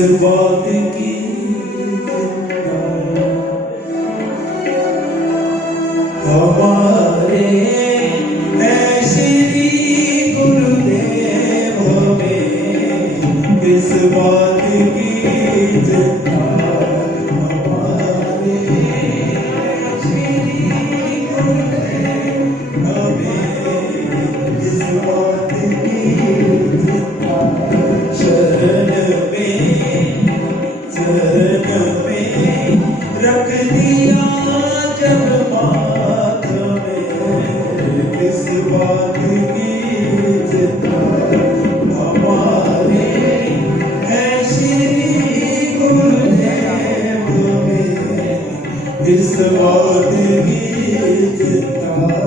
बात की हमारे है श्री गुरुदेव हमें किस बात की चिंता हमारे श्री गुरुदेव हमें किस बात की चिंता शरण में रख दिया जब माथ में किस बात की चिंता हमारे है श्री गुरुदेव में किस बात की चिंता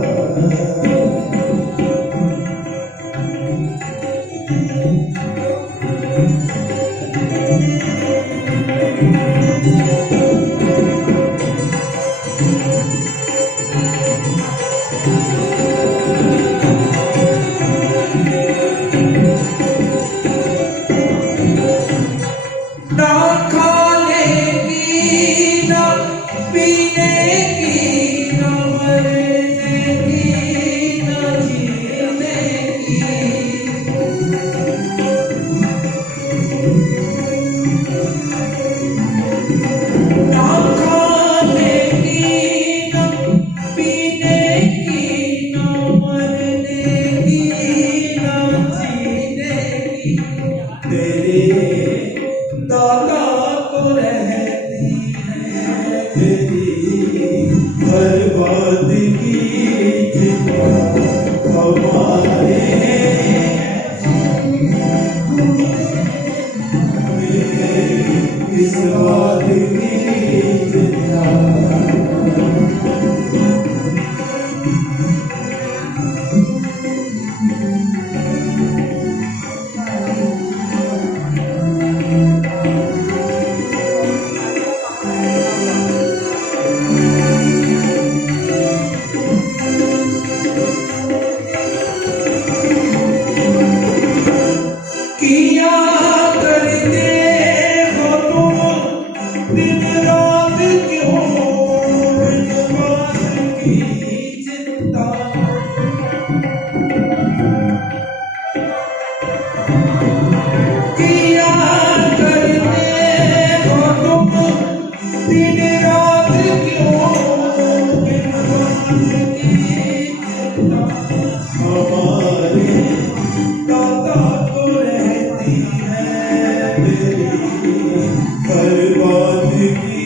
हर बात की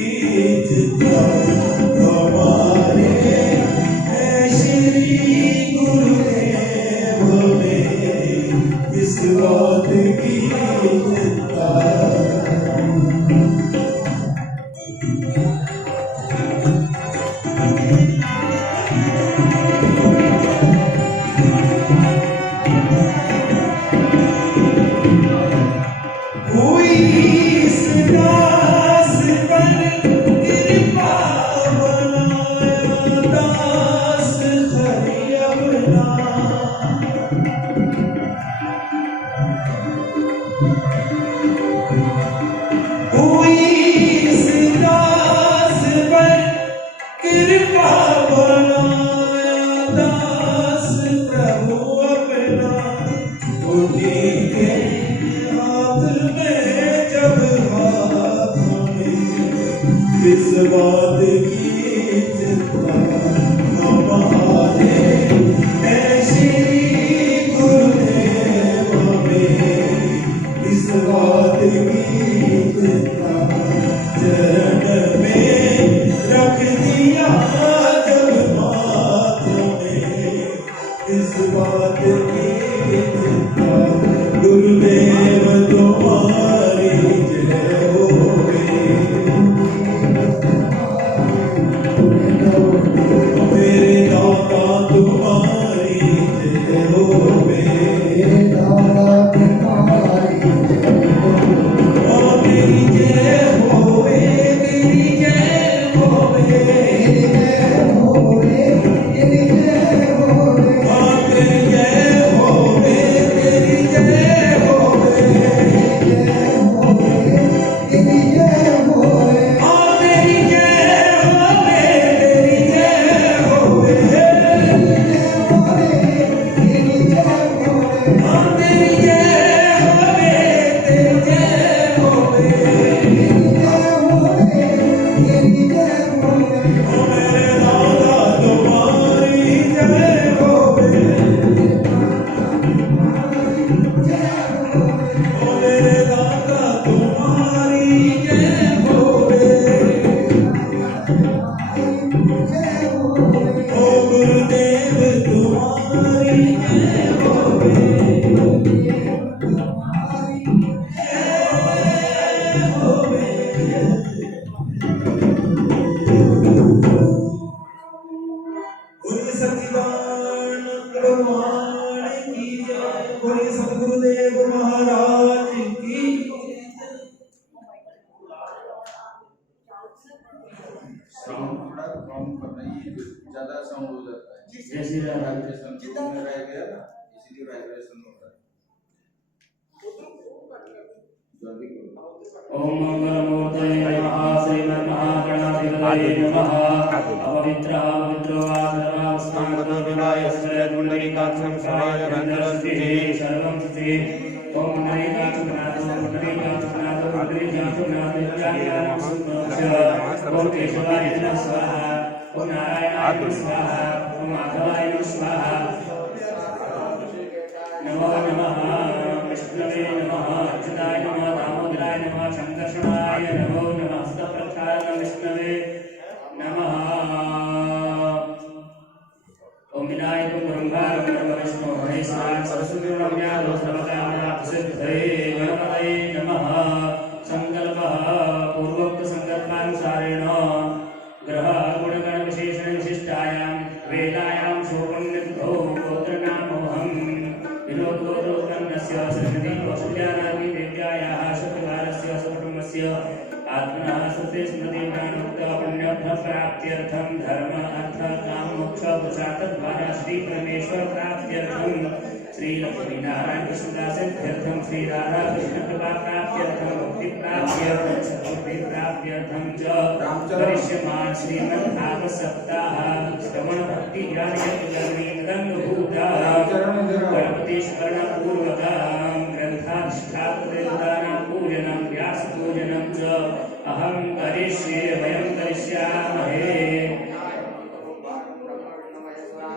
चिंता हमारे इस बात की चिंता किस बात की चिंता हमारे है श्री गुरुदेव हमें किस बात की चिंता चरण में रख दिया जब माथ में किस बात की चिंता गुरुदेव तुम्हारी जय हो बोलिए सतगुरुदेव महाराज की। साउंड थोड़ा कम करना, ये ज्यादा साउंड हो जाता है, जैसे वाइब्रेशन में रह गया ना, इसीलिए वाइब्रेशन हो रहा है। जल्दी करो। ओम मंगलमूर्तये नमः श्रीमन्महागणाधिपतये नमः। अपवित्रः पवित्रो वा सर्वावस्थानगतो विवाय स्मृतपुण्डरीकाक्षं सहाय गन्धर्वशुचिः सर्वं शुचिः। ओम पुण्डरीकाक्षनाथो पुण्डरीकाक्षनाथो पुण्डरीकाक्षनाथो नित्याज्ञानं सुप्रभुश्च। ओम केशवाय नमः स्वाहा। ओम नारायणाय नमः स्वाहा। ओम माधवाय नमः स्वाहा। नमो नमः विष्णवे नमः अच्युताय नमः दामोदराय नमः संकर्षणाय नमो नमः हस्तप्रक्षालन विष्णवे नमः। ओम विनायकं ब्रह्माण्डं ब्रह्मविष्णु महेश्वराय सरस्वती नमः सर्वकामनासिद्धये गणपतये नमः। संकल्पः पूर्वोक्त संकल्पानुसारेण ग्रह गुणगण विशेषण विशिष्टायां वेदायां शोभन्निधौ गोत्रनामोऽहं विनोदोरोकन्नस्य श्रीमती कौसल्यानादि देव्यायाः शुक्रवारस्य सुकुटुम्बस्य आत्मनः सुते स्मृतिप्राणोक्त पुण्यफल प्राप्त्यर्थं धर्म अर्थ काम मोक्ष पुरुषार्थद्वारा श्री परमेश्वर प्राप्त्यर्थं श्री लक्ष्मीनारायण कृष्णदासित्यर्थं श्री राधा कृष्ण कृपा प्राप्त्यर्थं मुक्ति प्राप्त्यर्थं सद्बुद्धि प्राप्त्यर्थं च करिष्यमाण श्रीमद्भागवत सप्ताह श्रवण भक्ति ज्ञान यज्ञ तदनुभूता गणपति स्मरण पूर्वकं ग्रंथाधिष्ठातृदेवतानां पूजनं व्यास पूजनं च अहं करिष्ये वयं करिष्यामहे।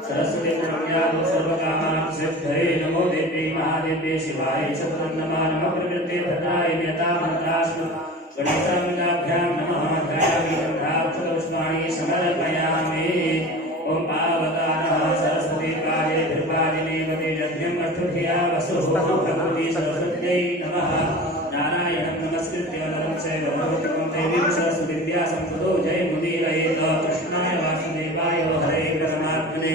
सरस्वती प्रज्ञान सर्वकामार्थसिद्धये नमो देवी महादेव्ये शिवाय सत्वन्नमा नमः प्रकृते भद्राय नेतामन्त्रास्तु गणेशाभ्यां नमः ध्यायामि गन्धाक्षतपुष्पाणि समर्पयामि। ओम पावतानः सरस्वती काले धृपादिने वदे यज्ञं अष्टभिया वसुः भगवती सरस्वत्यै नमः। नारायणं नमस्कृत्य नरं चैव नरोत्तमं देवीं सरस्वतीं व्यासं ततो जयमुदीरयेत्। कृष्णाय वासुदेवाय हरे परमात्मने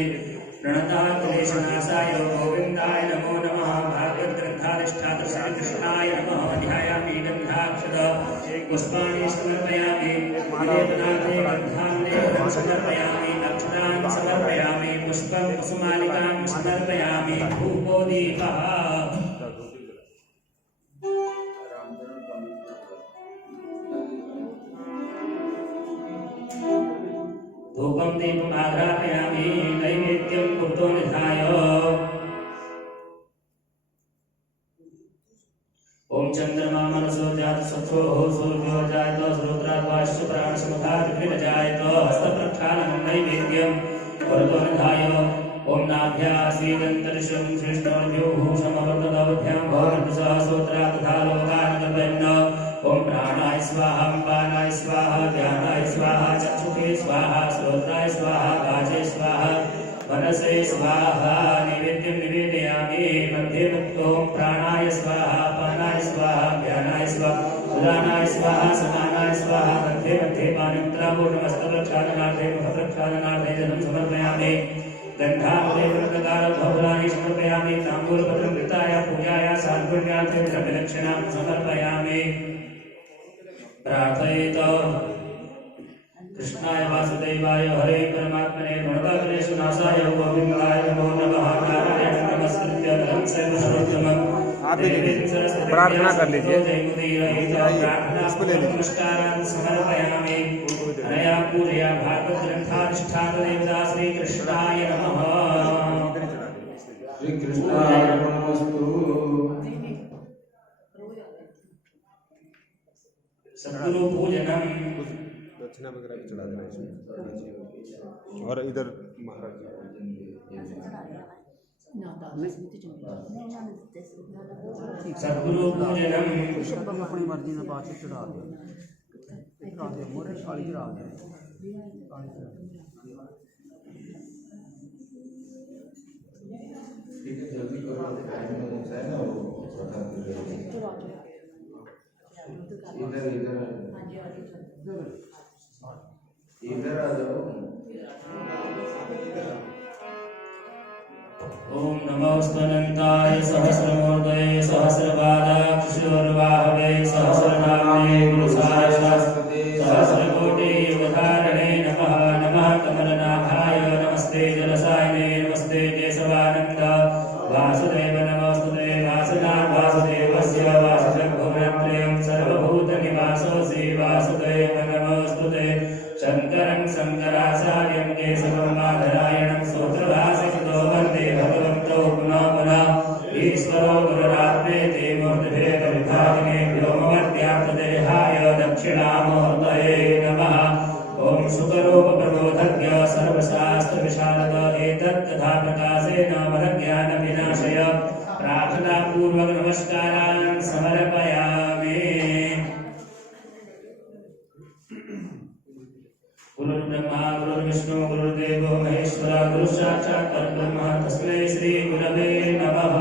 प्रणतः क्लेशनाशाय गोविन्दाय नमो नमः। भागवत ग्रंथाधिष्ठातृ श्रीकृष्णाय नमः। ध्यायामि गन्धाक्षत पुष्पाणि समर्पयामि। निवेदनार्थे गन्धान्लेपनं समर्पयामि। अक्षतान् समर्पयामि। पुष्पं कुसुमालिकां समर्पयामि। धूपोदीपः धूपं दीपम् आघ्रापयामि। नैवेद्यं कुर्तो निधाय ओम चंद्रमा मनसो जात सत्रो सूर्यो जात रुद्रात् वाश्व प्राण समुखात् विरजायत हस्तप्रक्षालनं नैवेद्यं कुर्तो निधाय ओम नाभ्यासीदन्तरिषं श्रेष्ठोर्भ्योः समवर्तदवध्यां भवन्तः सोत्रात् तथा लोकानगतन्न ओम प्राणाय स्वाहा पानाय स्वाहा ध्यानाय स्वाहा चक्षुषे स्वाहा श्रोत्राय स्वाहा काचे स्वाहा मनसे स्वाहा। नैवेद्यं निवेदयामि। मध्ये मुक्तो प्राणाय स्वाहा पानाय स्वाहा ध्यानाय स्वाहा उदानाय स्वाहा समानाय स्वाहा। मध्ये मध्ये पानित्रापूर्णमस्तप्रक्षालनार्थे मुखप्रक्षालनार्थे जलं समर्पयामि। गन्धालेपनकालफलानि समर्पयामि। ताम्बूलपत्रं कृताय पूजाय सात्पुण्यार्थे द्रव्यदक्षिणां समर्पयामि। प्रार्थयेत कृष्णाय वासुदेवाय हरे परमात्मने प्रणतक्लेशनाशाय गोविन्दाय नमो नमः। नारायणं नमस्कृत्य नरं चैव नरोत्तमं देवीं सरस्वतीं प्रार्थना कर लीजिए। नमस्कारान् समर्पयामि। अनया पूजया भागवत ग्रंथाधिष्ठातृदेवता श्री कृष्णाय नमः। श्री कृष्णार्पणमस्तु। सद्गुरु पूजनम दक्षिणा वगैरह भी चढ़ा देना इसमें। और इधर महाराज सद्गुरु पूजनम अपनी मर्जी ने बात चढ़ा दे मोरे काली चढ़ा दे। ठीक है, जल्दी करो, टाइम हो जाता है ना, वो इधर इधर इधर आ जाओ। ओम नमोऽस्तुनन्ताय सहस्रमूर्तये सहस्रपादाक्षिशूर्वाहवे सहस्रनाम्ने पुरुषाय सहस्रकोटियुगधारणे नमः। नमः कमलनाथाय नमस्ते जलसायिने नमस्ते केशवानन्द वासुदेव नमोऽस्तुते वासुनाथ वासुदेवस्य वासुदेवभुवनत्रयं सर्वभूतनिवासोऽसि वासुदेव नमोऽस्तुते। शङ्करं शङ्कराचार्यं केशवं माधरायणं सूत्रभासकृतो वन्दे भगवन्तौ पुनः पुनः। ईश्वरो गुरुरात्मेति मूर्तिभेदविभागिने व्योमवद्व्याप्तदेहाय दक्षिणामूर्तये नमः। ॐ सुखरूपप्रबोधज्ञ सर्वशास्त्रविशारद एतत्कथा प्रकाशेन मदज्ञानविनाशय प्रार्थनापूर्वक नमस्कारान् समर्पयामि। गुरुर्ब्रह्मा गुरुर्विष्णु गुरुर्देवो महेश्वरः गुरुसाक्षात् परब्रह्म तस्मै श्री गुरवे नमः।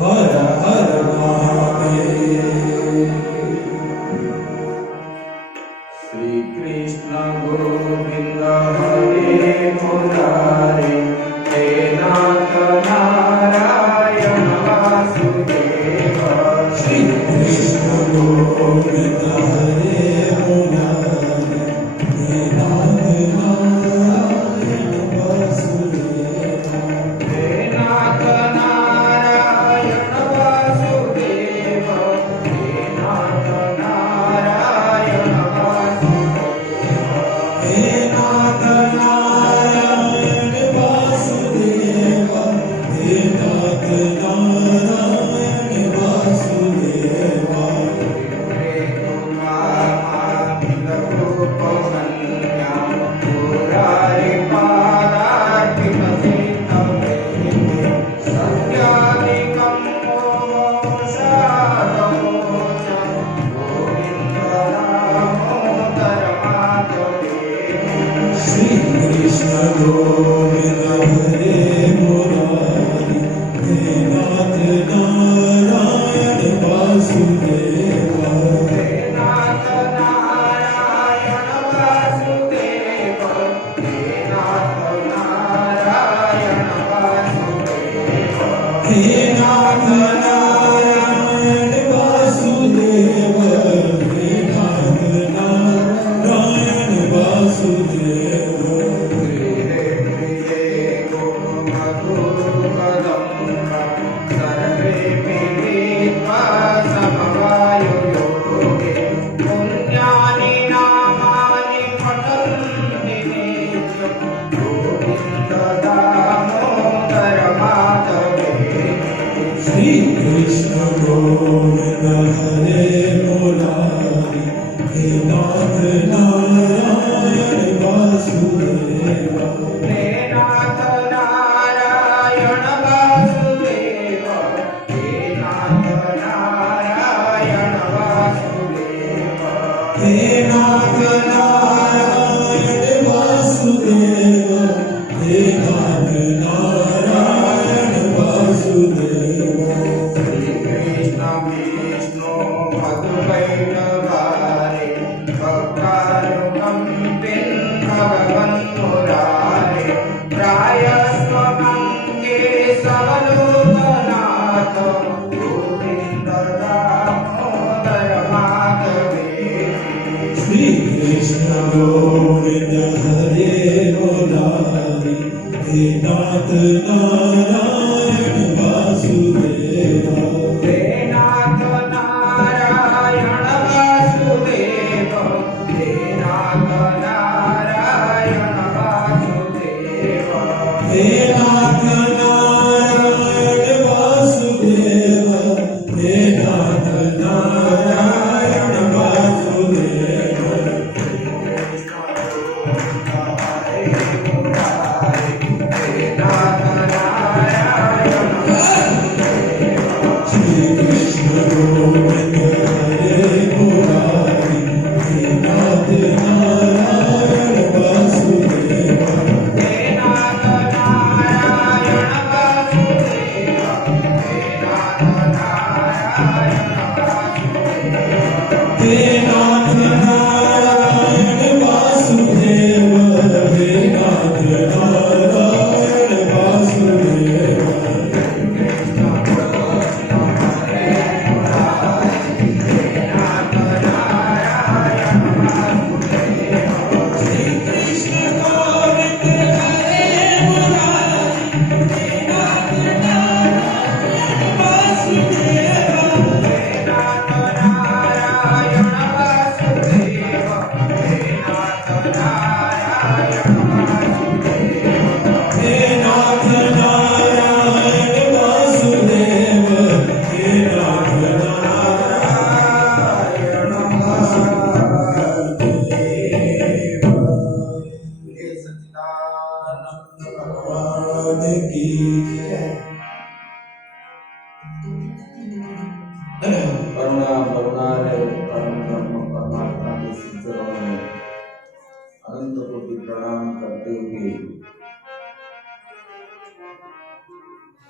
हर हर महादेव।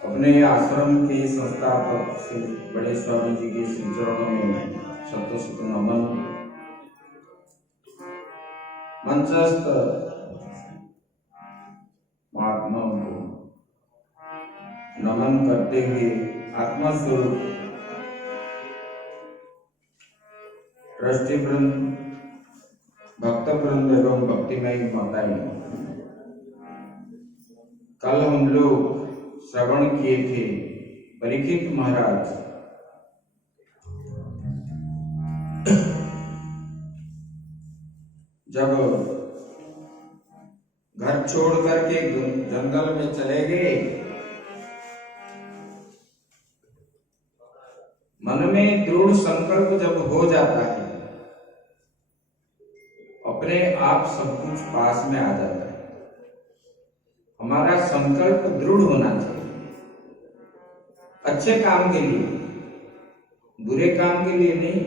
अपने आश्रम के संस्थापक श्री बड़े स्वामी जी के श्री चरणों में शतशत नमन। मंचस्थ महात्माओं को नमन करते हुए आत्मा स्वरूप ट्रस्टीवृंद, भक्तवृंद एवं भक्तिमयी माताएं, कल हम लोग श्रवण किए थे परीक्षित महाराज जब घर छोड़ करके जंगल में चले गए, मन में दृढ़ संकल्प जब हो जाता है अपने आप सब कुछ पास में आ जाता है। हमारा संकल्प दृढ़ होना चाहिए, अच्छे काम के लिए, बुरे काम के लिए नहीं।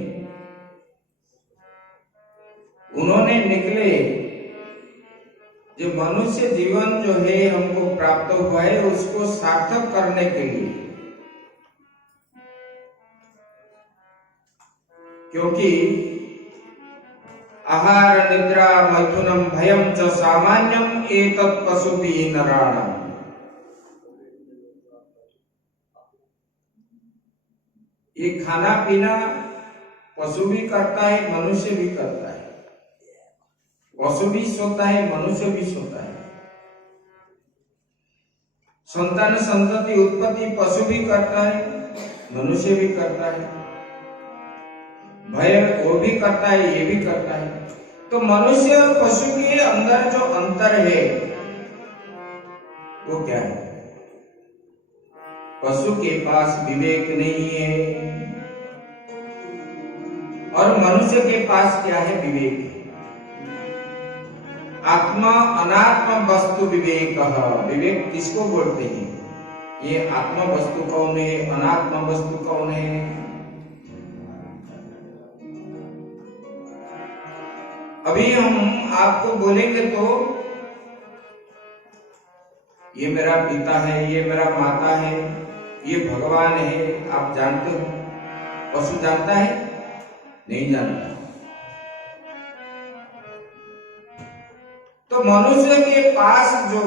उन्होंने निकले जो मनुष्य जीवन जो है हमको प्राप्त हुआ है उसको सार्थक करने के लिए, क्योंकि आहार निद्रा मैथुनम भयम च सामान्यम एतत् पशुभिः नराणाम्। ये खाना पीना पशु भी करता है, मनुष्य भी करता है। पशु भी सोता है, मनुष्य भी सोता है। संतान संतति उत्पत्ति पशु भी करता है, मनुष्य भी करता है। भय वो भी करता है, ये भी करता है। तो मनुष्य और पशु के अंदर जो अंतर है वो क्या है? पशु के पास विवेक नहीं है, और मनुष्य के पास क्या है? विवेक। आत्मा अनात्म वस्तु विवेक। विवेक किसको बोलते हैं? ये आत्मा वस्तु कौन है, अनात्मा वस्तु कौन है? अभी हम आपको बोलेंगे तो ये मेरा पिता है, ये मेरा माता है, ये भगवान है, आप जानते हो? पशु जानता है? नहीं जानता। तो मनुष्य के पास जो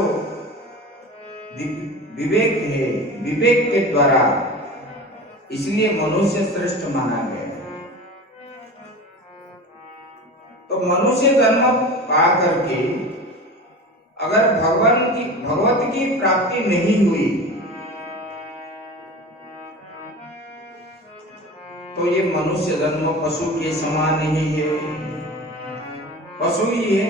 विवेक है, विवेक के द्वारा, इसलिए मनुष्य श्रेष्ठ माना गया। तो मनुष्य जन्म पा करके अगर भगवत की प्राप्ति नहीं हुई तो ये मनुष्य जन्म पशु के समान ही है, पशु ही है।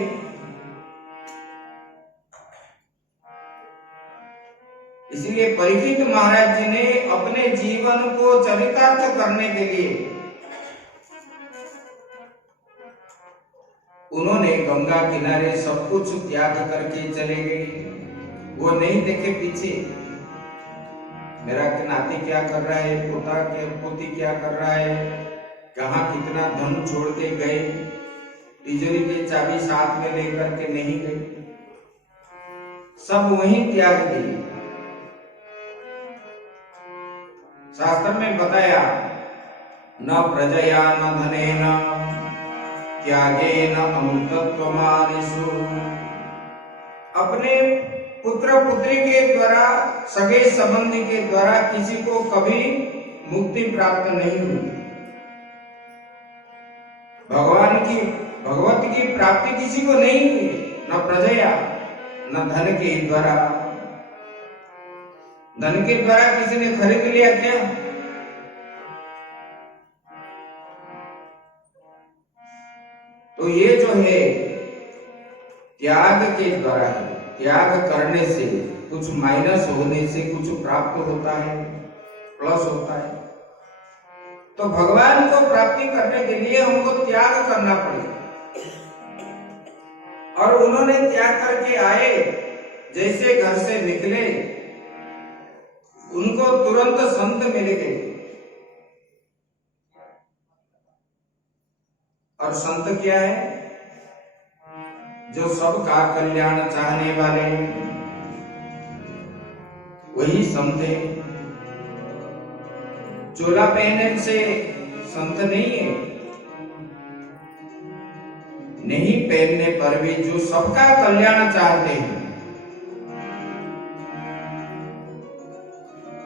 इसलिए परीक्षित महाराज जी ने अपने जीवन को चरितार्थ करने के लिए उन्होंने गंगा किनारे सब कुछ त्याग करके चले गए। वो नहीं देखे पीछे मेरा नाती क्या कर रहा है, पोती क्या कर रहा है, कहाँ कितना धन छोड़ के गए, तिजोरी की चाबी साथ में लेकर के नहीं गए, सब वहीं त्याग दिए। शास्त्र में बताया न प्रजया न धनेन त्यागेन अमृतत्वमानिषु। अपने पुत्र पुत्री के द्वारा, सगे संबंधी के द्वारा किसी को कभी मुक्ति प्राप्त नहीं हुई। भगवत की प्राप्ति किसी को नहीं हुई, न प्रजया न धन के द्वारा। धन के द्वारा किसी ने खरीद लिया क्या? तो ये जो है त्याग के द्वारा है। त्याग करने से कुछ माइनस होने से कुछ प्राप्त होता है, प्लस होता है। तो भगवान को प्राप्ति करने के लिए हमको त्याग करना पड़ेगा। और उन्होंने त्याग करके आए, जैसे घर से निकले उनको तुरंत संत मिल गए। और संत क्या है? जो सबका कल्याण चाहने वाले, वही संत है। चोला पहनने से संत नहीं है, नहीं पहनने पर भी जो सबका कल्याण चाहते हैं,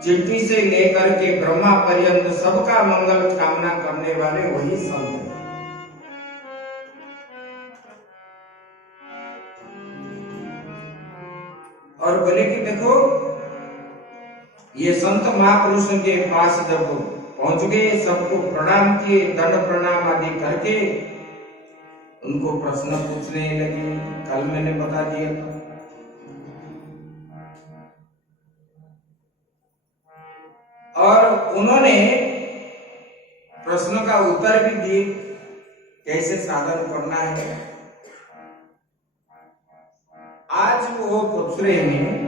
चिट्ठी से लेकर के ब्रह्मा पर्यंत सबका मंगल कामना करने वाले, वही संत है। और बोले कि देखो ये संत महापुरुषों के पास जब पहुंच गए, सबको प्रणाम किए, दंड प्रणाम आदि करके उनको प्रश्न पूछने लगे। कल मैंने बता दिया था। और उन्होंने प्रश्न का उत्तर भी दिए, कैसे साधन करना है। आज वो पूछ रहे हैं,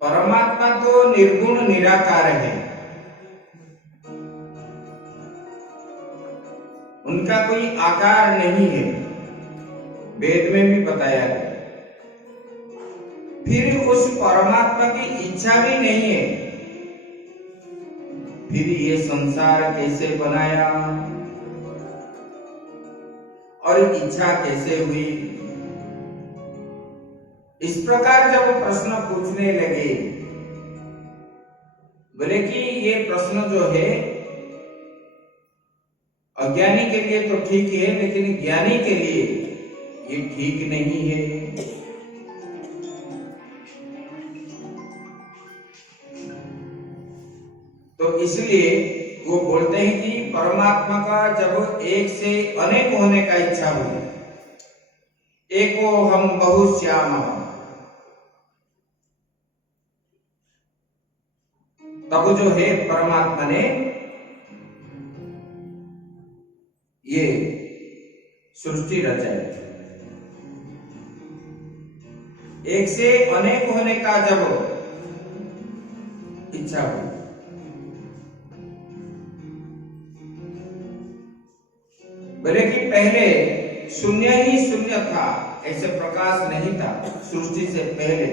परमात्मा तो निर्गुण निराकार है, उनका कोई आकार नहीं है, वेद में भी बताया है। फिर उस परमात्मा की इच्छा भी नहीं है, फिर ये संसार कैसे बनाया और इच्छा कैसे हुई? इस प्रकार जब प्रश्न पूछने लगे, बोले कि ये प्रश्न जो है अज्ञानी के लिए तो ठीक है, लेकिन ज्ञानी के लिए ये ठीक नहीं है। तो इसलिए वो बोलते हैं कि परमात्मा का जब एक से अनेक होने का इच्छा हो, एको हम बहुश्याम, तब जो है परमात्मा ने ये सृष्टि रचाई। एक से अनेक होने का जब इच्छा हुई, बोले कि पहले शून्य ही शून्य था, ऐसे प्रकाश नहीं था सृष्टि से पहले,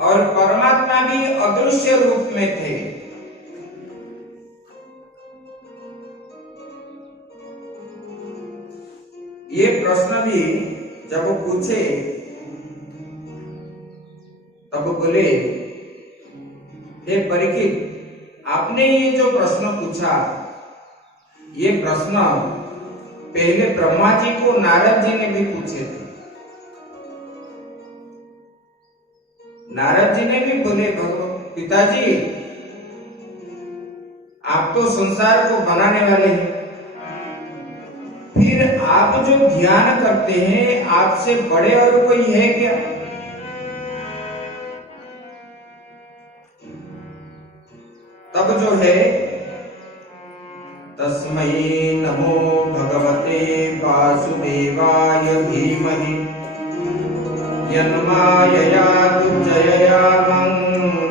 और परमात्मा भी अदृश्य रूप में थे। ये प्रश्न भी जब वो पूछे तब बोले, हे परीक्षित, आपने ये जो प्रश्न पूछा, ये प्रश्न पहले ब्रह्मा जी को नारद जी ने भी पूछे थे। नारद जी ने भी बोले, भगवान पिताजी, आप तो संसार को बनाने वाले हैं, फिर आप जो ध्यान करते हैं, आपसे बड़े और कोई है क्या? तब जो है, तस्मै नमो भगवते वासुदेवाय धीमहि यन्मायया दुर्जयया मां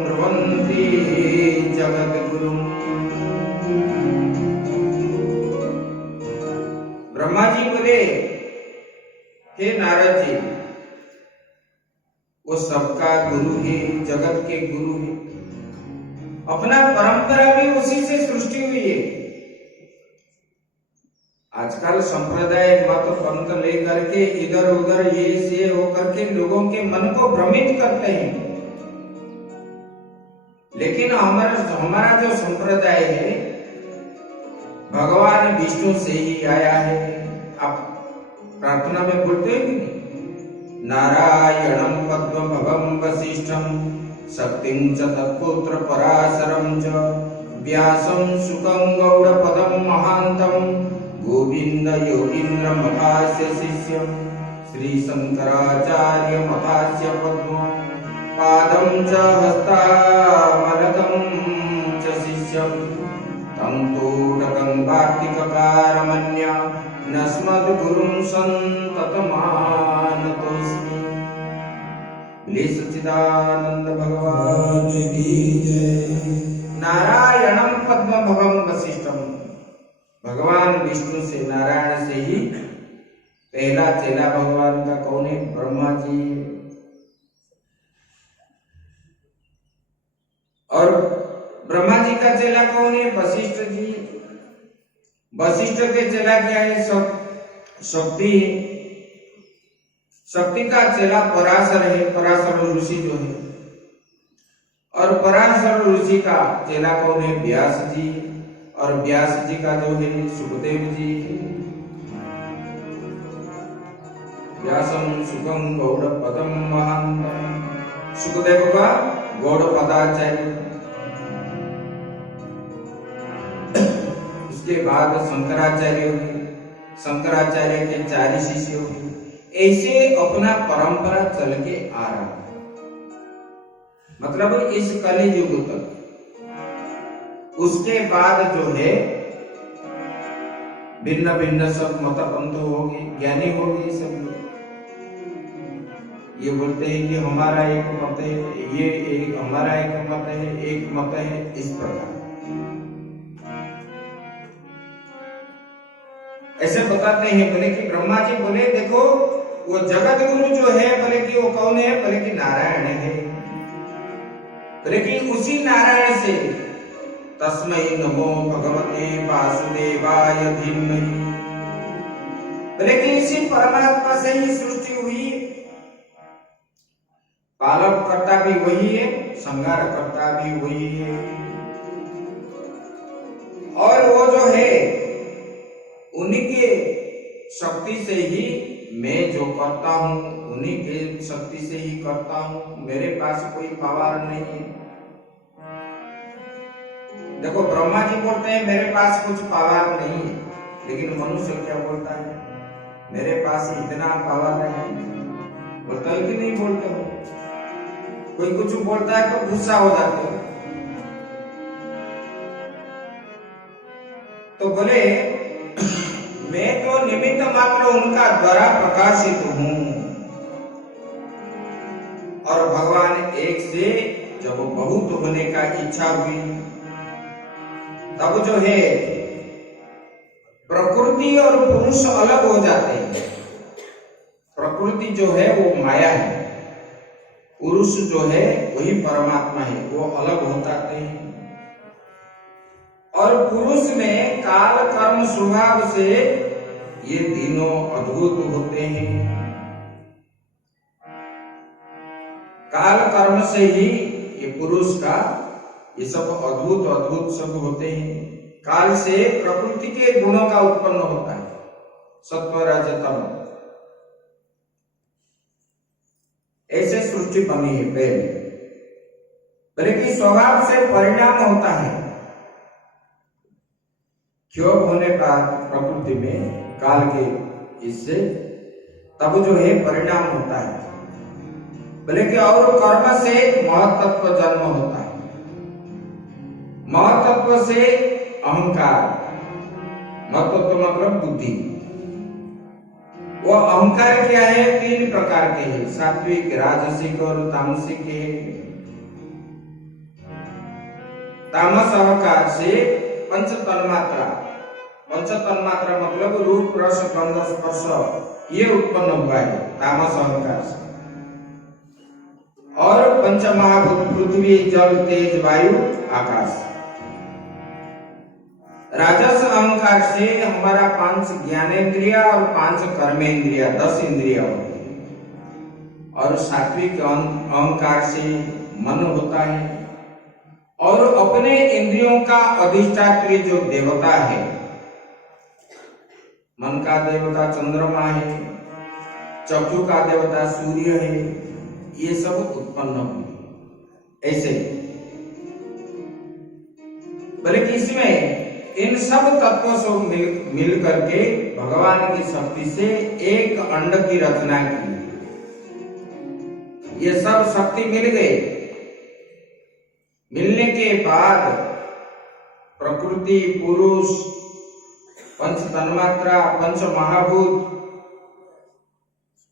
ब्रुवन्ति जगद्गुरु। ब्रह्मा जी बोले, हे नारद जी, वो सबका गुरु है, जगत के गुरु है, अपना परंपरा भी उसी से सृष्टि हुई है। आजकल संप्रदाय मत पंथ लेकर के इधर उधर ये से होकर के लोगों के मन को भ्रमित करते हैं, लेकिन हमारा जो संप्रदाय है भगवान विष्णु से ही आया है। आप प्रार्थना में बोलते हैं कि नारायणं पद्मभवं वसिष्ठं शक्तिं च तत्पुत्र पराशरं च व्यासं शुकं गौड़पदं महान्तं गोविंद योगीन्द्र मथास्य शिष्यं श्री शंकराचार्य मथास्य पद्म पादं च हस्तामलकं च शिष्यं तं तोडकं वार्तिककारमन्या नस्मद्गुरुं सन्ततमानतोऽस्मि। बोले सच्चिदानंद भगवान की जय। नारायणं पद्मभवं वसिष्ठं, भगवान विष्णु से, नारायण से ही पहला चेला भगवान का कौन है? ब्रह्मा जी। और ब्रह्मा जी का चेला कौन है? वशिष्ठ जी। वशिष्ठ के चेला क्या है? शक्ति है। शक्ति का चेला पराशर है, पराशर ऋषि जो है। और पराशर ऋषि का चेला कौन है? व्यास जी। और व्यास जी का जो है सुखदेव जी। व्यासं सुखं गौड़पदं महान्तं, सुखदेव का गौड़पदाचार्य। उसके बाद शंकराचार्य हुए, शंकराचार्य के 4 शिष्य हुए। ऐसे अपना परंपरा चल के आ रहा है, मतलब इस कलियुग तक। उसके बाद जो है भिन्न भिन्न सब मत पंथ होगी, ज्ञानी होगी सब लोग। ये बोलते हैं कि हमारा एक मत है, ये एक हमारा एक मत है, एक मत है, इस प्रकार ऐसे बताते हैं। बोले कि ब्रह्मा जी बोले, देखो वो जगत गुरु जो है, बोले कि वो कौन है? बोले कि नारायण है। बोले कि उसी नारायण से तस्मै नमो भगवते वासुदेवाय धीमहि, बोले कि इसी परमात्मा से ही सृष्टि हुई। पालन करता भी वही है, संहार करता भी वही है। और वो जो है उन्हीं के शक्ति से ही मैं जो करता हूँ, उन्हीं के शक्ति से ही करता हूँ। मेरे पास कोई पावर नहीं है। देखो ब्रह्मा जी बोलते हैं मेरे पास कुछ पावर नहीं है, लेकिन मनुष्य क्या बोलता है? मेरे पास इतना पावर है। बोलता है कि नहीं बोलते हो? कोई कुछ बोलता है तो गुस्सा हो जाते हो। तो बोले मैं तो निमित्त मात्र उनका द्वारा प्रकाशित हूं। और भगवान एक से जब बहुत होने का इच्छा हुई तब जो है प्रकृति और पुरुष अलग हो जाते हैं। प्रकृति जो है वो माया है, पुरुष जो है वही परमात्मा है, वो अलग हो जाते हैं। और पुरुष में काल कर्म स्वभाव से ये तीनों अद्भुत होते हैं। काल कर्म से ही ये पुरुष का ये सब अद्भुत अद्भुत सब होते हैं। काल से प्रकृति के गुणों का उत्पन्न होता है, सत्व रजतम, ऐसे सृष्टि बनी है पहले। बल्कि स्वभाव से परिणाम होता है, क्षोभ होने पर प्रकृति में काल के इससे तब जो है परिणाम होता है। बल्कि और कर्म से महत्त्व जन्म होता है, महत्त्व से अहंकार, महत्त्व मतलब बुद्धि। वो अहंकार क्या है? 3 प्रकार के हैं, सात्विक, राजसिक और तामसिक है। तामस अहंकार से पंच तन्मात्रा, पंच तन्मात्रा मतलब रूप रस गंध स्पर्श ये उत्पन्न हुआ है तामस अहंकार से। और पंच महाभूत पृथ्वी जल तेज वायु आकाश। राजस अहंकार से हमारा 5 ज्ञानेंद्रिया और 5 कर्मेंद्रिया 10 इंद्रिया होती है। और सात्विक अहंकार से मन होता है। और अपने इंद्रियों का अधिष्ठात्री जो देवता है, मन का देवता चंद्रमा है, चक्षु का देवता सूर्य है, ये सब उत्पन्न हुए ऐसे। बल्कि इसमें इन सब तत्वों से मिल करके भगवान की शक्ति से एक अंड की रचना की। ये सब शक्ति मिल गई। मिलने के बाद प्रकृति, पुरुष, पंच तन्मात्रा, पंच महाभूत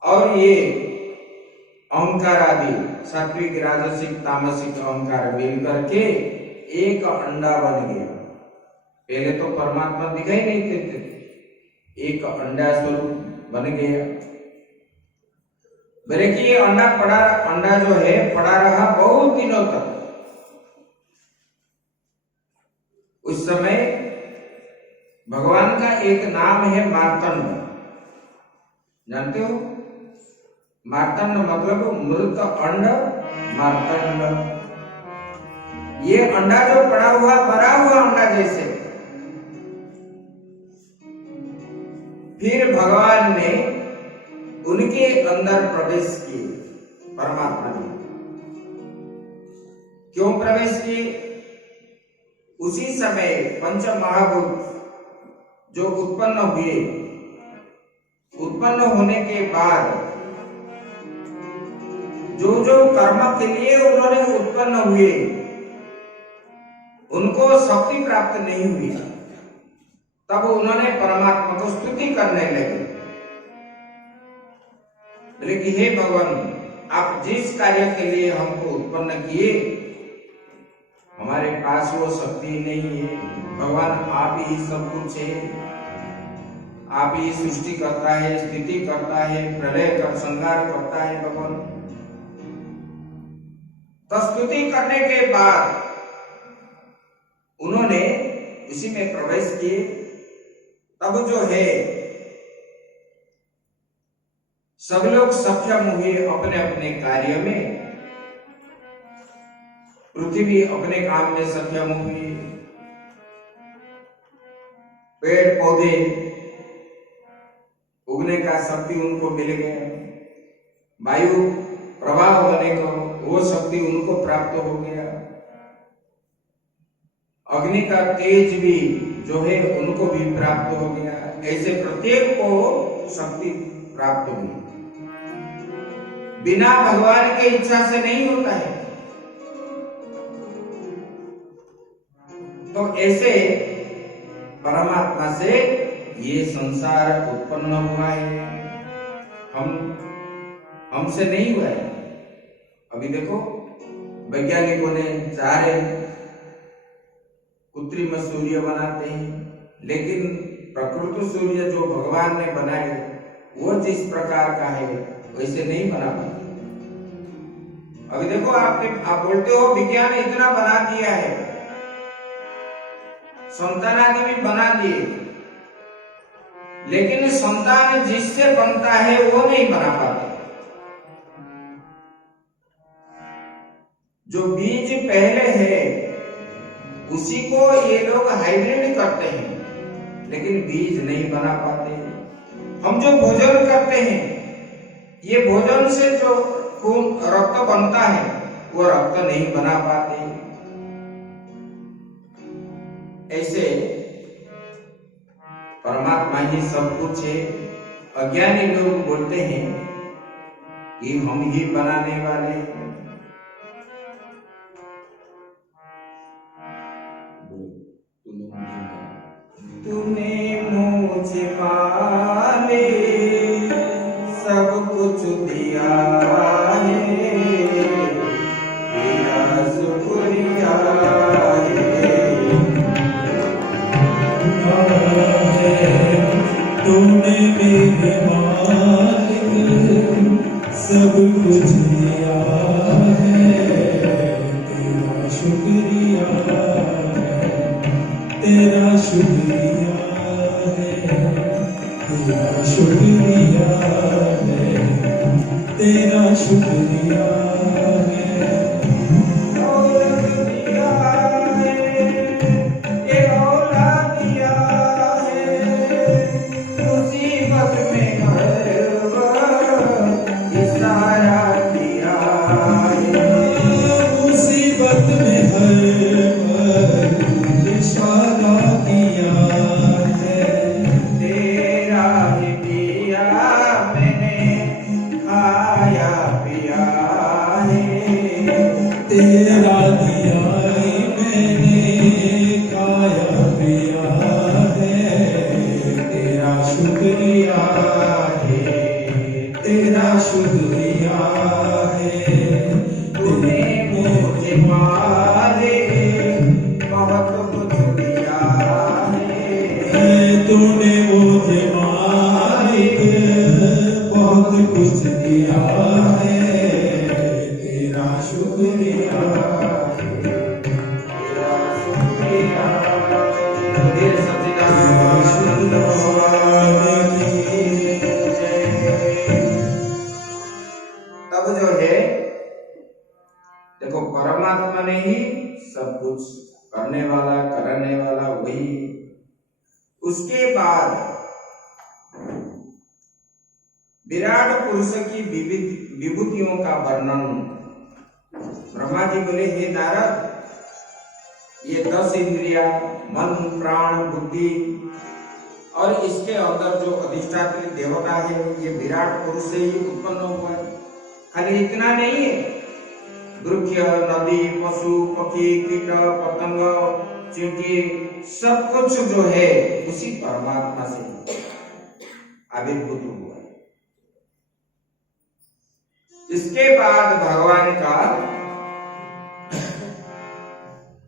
और ये अहंकार आदि सात्विक, राजसिक, तामसिक अहंकार मिल करके एक अंडा बन गया। पहले तो परमात्मा दिखाई नहीं देते थे, एक अंडा स्वरूप बन गया। बल्कि ये अंडा जो है पड़ा रहा बहुत दिनों तक। उस समय भगवान का एक नाम है मार्तंड, जानते हो? मार्तंड मतलब मृत अंड, मार्तंड। ये अंडा जो पड़ा हुआ भरा हुआ अंडा जैसे, फिर भगवान ने उनके अंदर प्रवेश किए। परमात्मा ने क्यों प्रवेश किए? उसी समय पंच महाभूत जो उत्पन्न हुए, उत्पन्न होने के बाद जो जो कर्म के लिए उन्होंने उत्पन्न हुए उनको शक्ति प्राप्त नहीं हुई। तब उन्होंने परमात्मा को स्तुति करने लगे, बोले कि हे भगवान, आप जिस कार्य के लिए हमको उत्पन्न किए हमारे पास वो शक्ति नहीं है। भगवान आप ही सब कुछ है, आप ही सृष्टि करता है, स्थिति करता है, प्रलय कर संहार करता है भगवान। तो स्तुति करने के बाद उन्होंने उसी में प्रवेश किए। तब जो है सब लोग सक्षम हुए अपने अपने कार्य में। पृथ्वी अपने काम में सक्षम हुई, पेड़ पौधे उगने का शक्ति उनको मिल गया, वायु प्रवाह होने को वो शक्ति उनको प्राप्त हो गया, अग्नि का तेज भी जो है उनको भी प्राप्त हो गया। ऐसे प्रत्येक को शक्ति प्राप्त हुई। बिना भगवान के इच्छा से नहीं होता है। तो ऐसे परमात्मा से ये संसार उत्पन्न हुआ है, हमसे नहीं हुआ है। अभी देखो वैज्ञानिकों ने चाहे कृत्रिम सूर्य बनाते हैं, लेकिन प्रकृति सूर्य जो भगवान ने बनाए वो जिस प्रकार का है वैसे नहीं बना पाते। अभी देखो आप बोलते हो विज्ञान इतना बना दिया है, संतान आदि भी बना दिए, लेकिन संतान जिससे बनता है वो नहीं बना पाते। जो बीज पहले है उसी को ये लोग हाइब्रिड करते हैं, लेकिन बीज नहीं बना पाते। हम जो भोजन करते हैं, ये भोजन से जो खून रक्त बनता है वो रक्त नहीं बना पाते। ऐसे परमात्मा ही सब कुछ है। अज्ञानी लोग बोलते हैं कि हम ही बनाने वाले हैं। तूने मुझे पाले सब कुछ दिया है, तेरा शुक्रिया है। तूने मेरे मालिक सब कुछ दिया है, तेरा शुक्रिया है, तेरा शुक्रिया है, तेरा शुक्रिया है, तेरा शुक्रिया है। तेरा दिया मैंने खाया पिया है, तेरा शुक्रिया है, तेरा शुक्रिया है। तूने मुझे मारे बहुत कुछ दिया है, तूने मुझे मालिक बहुत कुछ दिया है, तेरा शुक्रिया है, तेरा शुक्रिया। फिर तब जो है देखो परमात्मा ने ही सब कुछ करने वाला करने वाला वही। उसके बाद विराट पुरुष की विभूतियों का वर्णन ब्रह्मा जी बोले, हे नारद, ये 10 इंद्रिया मन प्राण बुद्धि और इसके अंदर जो अधिष्ठात्री देवता है ये विराट पुरुष से ही उत्पन्न हुआ है। खाली इतना नहीं है, वृक्ष नदी पशु पक्षी कीट पतंग चींटी सब कुछ जो है उसी परमात्मा से आविर्भूत हुआ है। इसके बाद भगवान का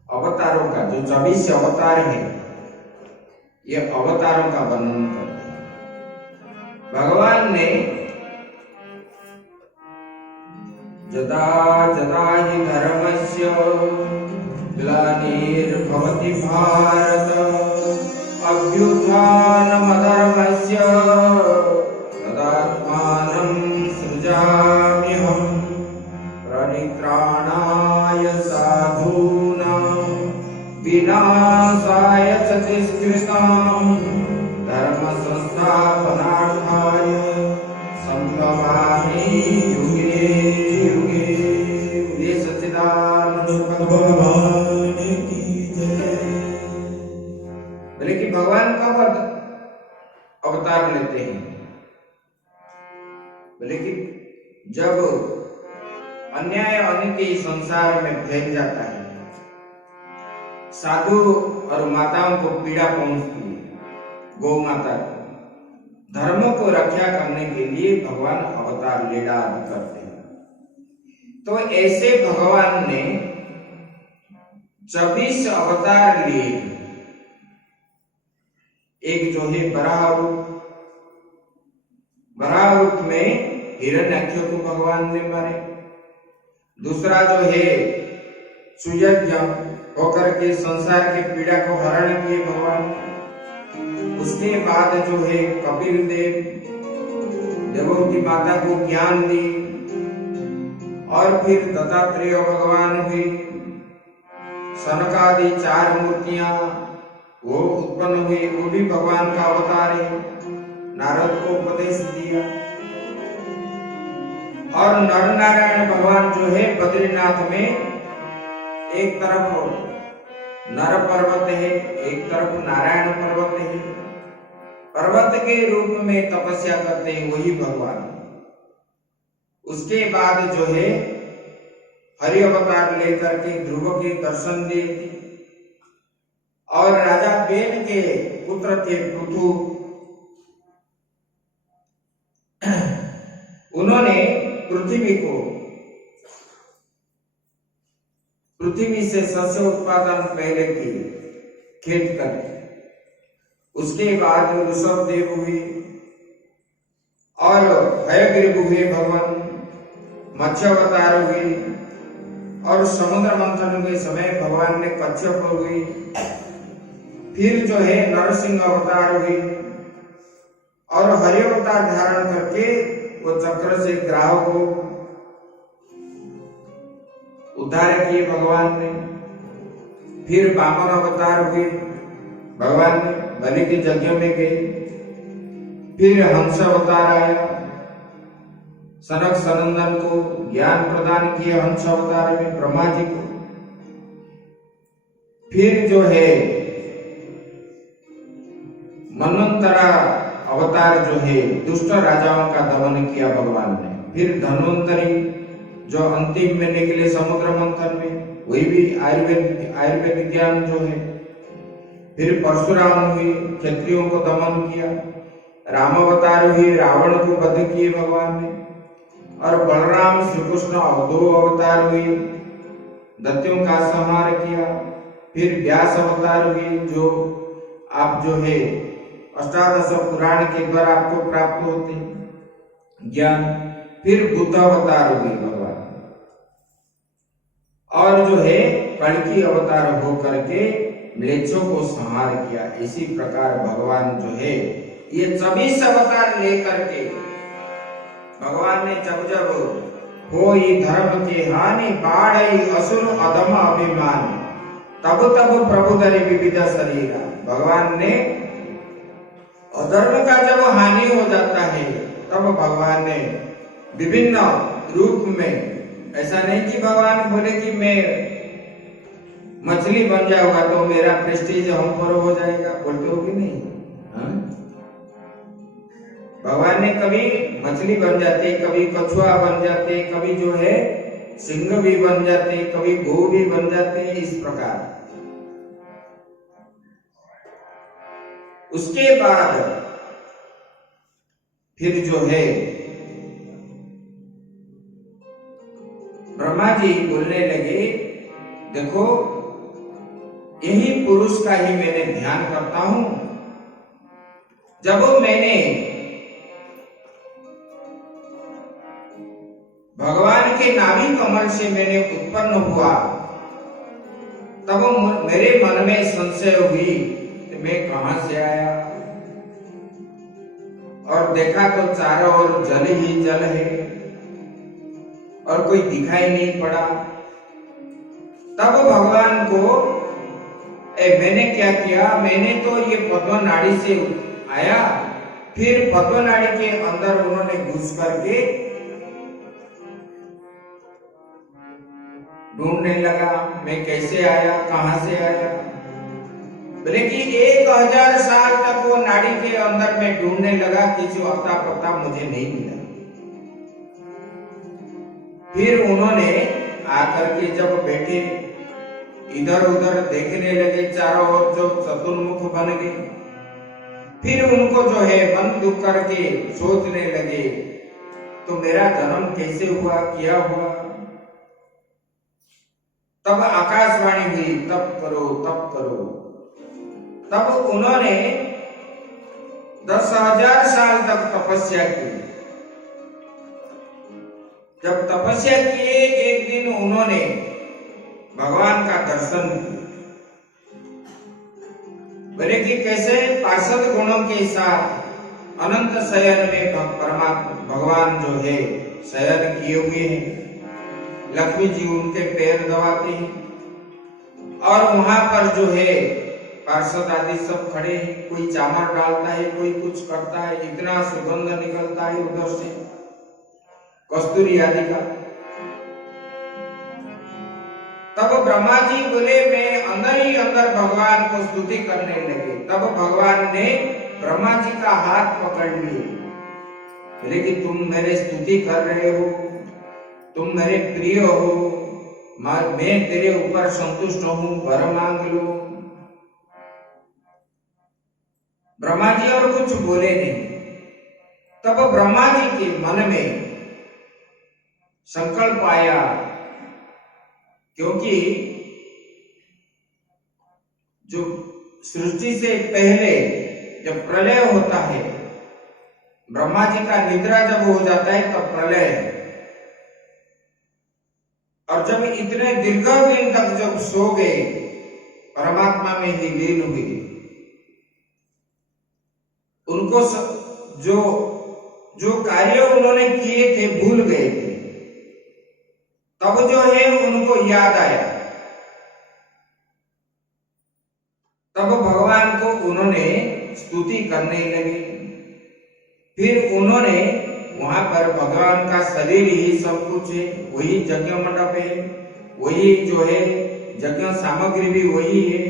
अवतारों का जो 24 अवतार है, ये अवतारों का वर्णन करते हैं। भगवान ने जदा जदा हि धर्मस्य ग्लानिर्भवति भारत अभ्युत्थानमधर्मस्य तदात्मानं सृजाम्यहम् परित्राणाय साधूनां विनाशाय च दुष्कृतां धर्म संस्थापनार्थाय संभवामि युगे युगे। ये सच्चिदानंद भगवान की जय। बोले कि भगवान कब अवतार लेते हैं? बोले कि जब अन्याय अनिति संसार में फैल जाता है, साधु और माताओं को पीड़ा पहुंचती है, गौ माता धर्मों को रक्षा करने के लिए भगवान अवतार लीला आदि करते हैं। तो ऐसे भगवान ने 24 अवतार लिए। एक जो है बराह रूप में हिरण्याक्ष को भगवान ने मारे। दूसरा जो है सुयज्ञ होकर के संसार के पीड़ा को हरण किए भगवान। उसके बाद जो है कपिल देव देवों की माता को ज्ञान दी, और फिर दत्तात्रेय भगवान हुए। सनकादि 4 मूर्तियां वो उत्पन्न हुई, वो भी भगवान का अवतार है। नारद को उपदेश दिया। और नर नारायण भगवान जो है बद्रीनाथ में एक तरफ नर पर्वत है, एक तरफ नारायण पर्वत है। पर्वत के रूप में तपस्या करते हैं वही भगवान। उसके बाद जो है हरि अवतार लेकर के ध्रुव के दर्शन दिए थे। और राजा बेन के पुत्र थे पृथु, उन्होंने पृथ्वी से शस्य उत्पादन पहले किए खेत कर। उसके बाद ऋषभ देव हुए और हयग्रीव हुए भगवान, मत्स्य अवतार हुए। और समुद्र मंथन के समय भगवान ने कच्छप हुए। फिर जो है नरसिंह अवतार हुए और हरि अवतार धारण करके वो चक्र से ग्राह को उद्धार किए भगवान ने। फिर वामन अवतार हुए भगवान ने, बलि के यज्ञ में गए। फिर हंस अवतार आया, सनक सनंदन को ज्ञान प्रदान किया हंस अवतार में ब्रह्मा जी को। फिर जो है मनवंतरा अवतार जो है दुष्ट राजाओं का दमन किया भगवान ने। फिर धन्वंतरी जो अंतिम में निकले समुद्र मंथन में, वही भी आयुर्वेद ज्ञान जो है। फिर परशुराम हुए, क्षत्रियों को दमन किया। राम अवतार हुए, रावण को वध किए भगवान ने। और बलराम श्री कृष्ण 2 अवतार हुए, दैत्यों का संहार किया। फिर व्यास अवतार हुए, जो आप जो है अष्टादश पुराण के द्वारा आपको प्राप्त होते ज्ञान। फिर बुद्ध अवतार हुए भगवान, और जो है कल्कि अवतार हो करके म्लेच्छों को संहार किया। इसी प्रकार भगवान जो है ये 24 अवतार लेकर के भगवान ने जब होई धर्म के हानि बाढ़ई असुर अधम अभिमान, तब प्रभु धरे विविध शरीरा। भगवान ने अधर्म का जब हानि हो जाता है तब भगवान ने विभिन्न रूप में, ऐसा नहीं कि भगवान बोले कि मैं मछली बन जाऊंगा तो मेरा प्रेस्टीज हम पर हो जाएगा, बोलते हो कि नहीं? भगवान ने कभी मछली बन जाते, कभी कछुआ बन जाते, कभी जो है सिंह भी बन जाते, कभी गौ भी बन जाते, इस प्रकार। उसके बाद फिर जो है ब्रह्मा जी बोलने लगे, देखो यही पुरुष का ही मैंने ध्यान करता हूं। जब मैंने भगवान के नाभि कमल से मैंने उत्पन्न हुआ, तब मेरे मन में संशय हुई कि मैं कहां से आया, और देखा तो चारों ओर जल ही जल है और कोई दिखाई नहीं पड़ा। तब भगवान को मैंने क्या किया, मैंने तो ये पद्म नाड़ी से आया, फिर पद्म नाड़ी के अंदर उन्होंने घुस करके ढूंढने लगा, मैं कैसे आया, कहां से आया। बोले कि 1000 साल तक वो नाड़ी के अंदर में ढूंढने लगा, किसी अता पता मुझे नहीं मिला। फिर उन्होंने आकर के जब बैठे इधर उधर देखने लगे, चारों ओर जो चतुर्मुख बन गए। फिर उनको जो है मन दुख करके सोचने लगे तो मेरा जन्म कैसे हुआ, क्या हुआ। तब आकाशवाणी हुई, तप करो तप करो। तब उन्होंने 10,000 साल तक तपस्या की। जब तपस्या किए, एक दिन उन्होंने भगवान का दर्शन किया। बोले कि कैसे पार्षद गुणों के साथ अनंत शयन में परमात्मा भगवान जो है शयन किए हुए हैं। लक्ष्मी जी उनके पैर दबाते हैं और वहां पर जो है पार्षद आदि सब खड़े हैं। कोई चामर डालता है, कोई कुछ करता है, इतना सुगंध निकलता है उधर से कस्तूरी आदि का। तब ब्रह्मा जी बोले मैं अंदर ही अंदर भगवान को स्तुति करने लगे। तब भगवान ने ब्रह्मा जी का हाथ पकड़ लिए। बोले कि तुम मेरे स्तुति कर रहे हो, तुम मेरे प्रिय हो, मैं तेरे ऊपर संतुष्ट हूं, वर मांग लो। ब्रह्मा जी और कुछ बोले नहीं। तब ब्रह्मा जी के मन में संकल्प आया, क्योंकि जो सृष्टि से पहले जब प्रलय होता है, ब्रह्मा जी का निद्रा जब हो जाता है तब प्रलय है। और जब इतने दीर्घ दिन तक जब सो गए, परमात्मा में ही लीन हुए, उनको जो कार्य उन्होंने किए थे भूल गए थे। तब जो है उनको याद आया। तब भगवान को उन्होंने स्तुति करने लगे। फिर उन्होंने वहां पर भगवान का शरीर ही सब कुछ है, वही यज्ञ मंडप है, वही जो है यज्ञ सामग्री भी वही है।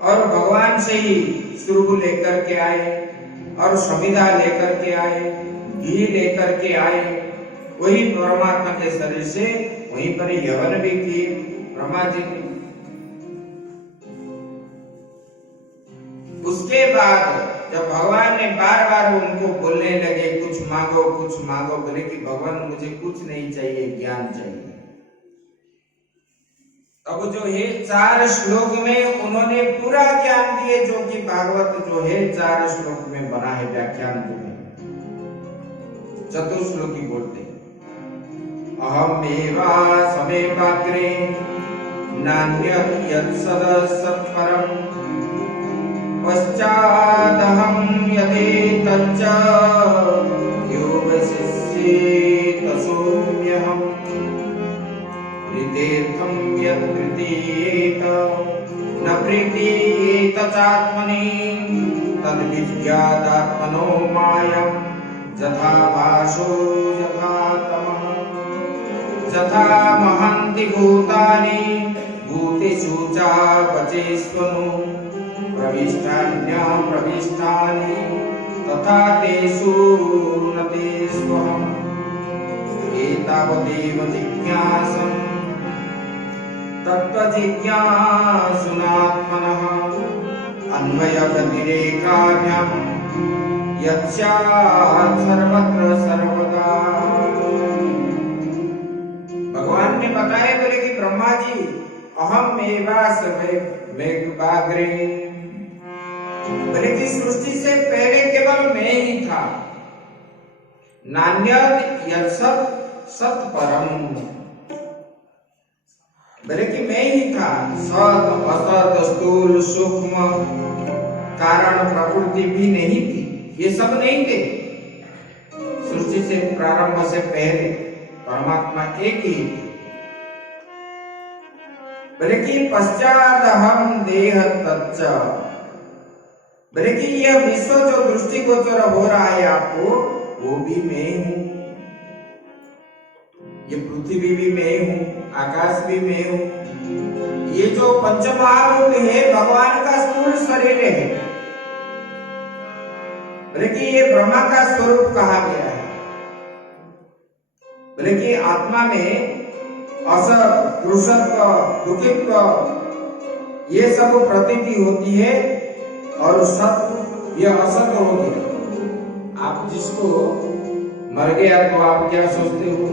और भगवान से ही सुरभ लेकर के आए और समिधा लेकर के आए, घी लेकर के आए, वही परमात्मा के शरीर से वहीं पर यवन भी किए ब्रह्मा जी ने। उसके बाद जब भगवान ने बार बार उनको बोलने लगे कुछ मांगो कुछ मांगो, बोले कि भगवान मुझे कुछ नहीं चाहिए, ज्ञान चाहिए। तब जो है 4 श्लोक में उन्होंने पूरा ज्ञान दिए, जो कि भागवत जो है 4 श्लोक में बना है, व्याख्यान जो है चतुश्लोकी बोलते हैं। अहमेवा समेवाग्रे नान्यत् यत्सदसत्परम् पश्चादहं यदेतच्च योगशिष्येत सौम्यहम् प्रीतेर्थं यत्प्रीतीयेत न प्रीतीयेत चात्मनि तद्विद्यादात्मनो मायम् यथा भासो यथा तमः यथा महन्ति भूतानि भूतेषु च वचेष्वनु प्रविष्टान्यं प्रविष्टानि तथा तेषु न तेष्वहम् एतावदेव जिज्ञासं तत्त्वजिज्ञासुनात्मनः अन्वयव्यतिरेकाभ्यां यस्यात् सर्वत्र सर्वदा। भगवान ने बताया, बोले कि ब्रह्मा जी अहम एवा समेवाग्रे, बोले कि सृष्टि से पहले केवल मैं ही था। नान्यत् यत्सत् सत्परम्, बोले कि मैं ही था। सत असत स्थूल सूक्ष्म कारण प्रकृति भी नहीं थी, ये सब नहीं थे। सृष्टि से प्रारंभ से पहले परमात्मा एक ही थे। बोले कि पश्चात हम देह तच्च, बोले कि यह विश्व जो दृष्टिगोचर हो रहा है आपको, वो भी मैं हूं। ये पृथ्वी भी मैं हूं, आकाश भी मैं हूं। ये जो पंचमहाभूत है भगवान का स्थूल शरीर है। बोले कि ये ब्रह्मा का स्वरूप कहा गया है। बोले कि आत्मा में असत कृषत्व दुखित्व ये सब प्रतीति होती है और सत्व ये असत हो गया। आप जिसको मर गया तो आप क्या सोचते हो,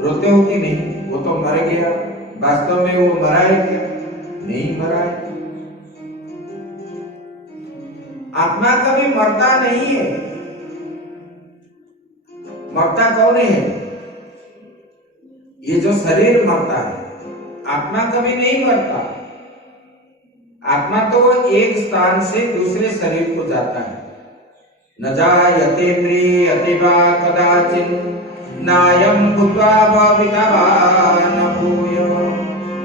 रोते हो कि नहीं? वो तो मर गया, वास्तव में वो मरा है क्या? नहीं मरा है। आत्मा कभी मरता नहीं है। मरता कौन है? ये जो शरीर मरता है, आत्मा कभी नहीं मरता। आत्मा तो एक स्थान से दूसरे शरीर को जाता है। न जायते म्रियते वा कदाचित् नायं भूत्वा भविता वा न भूयः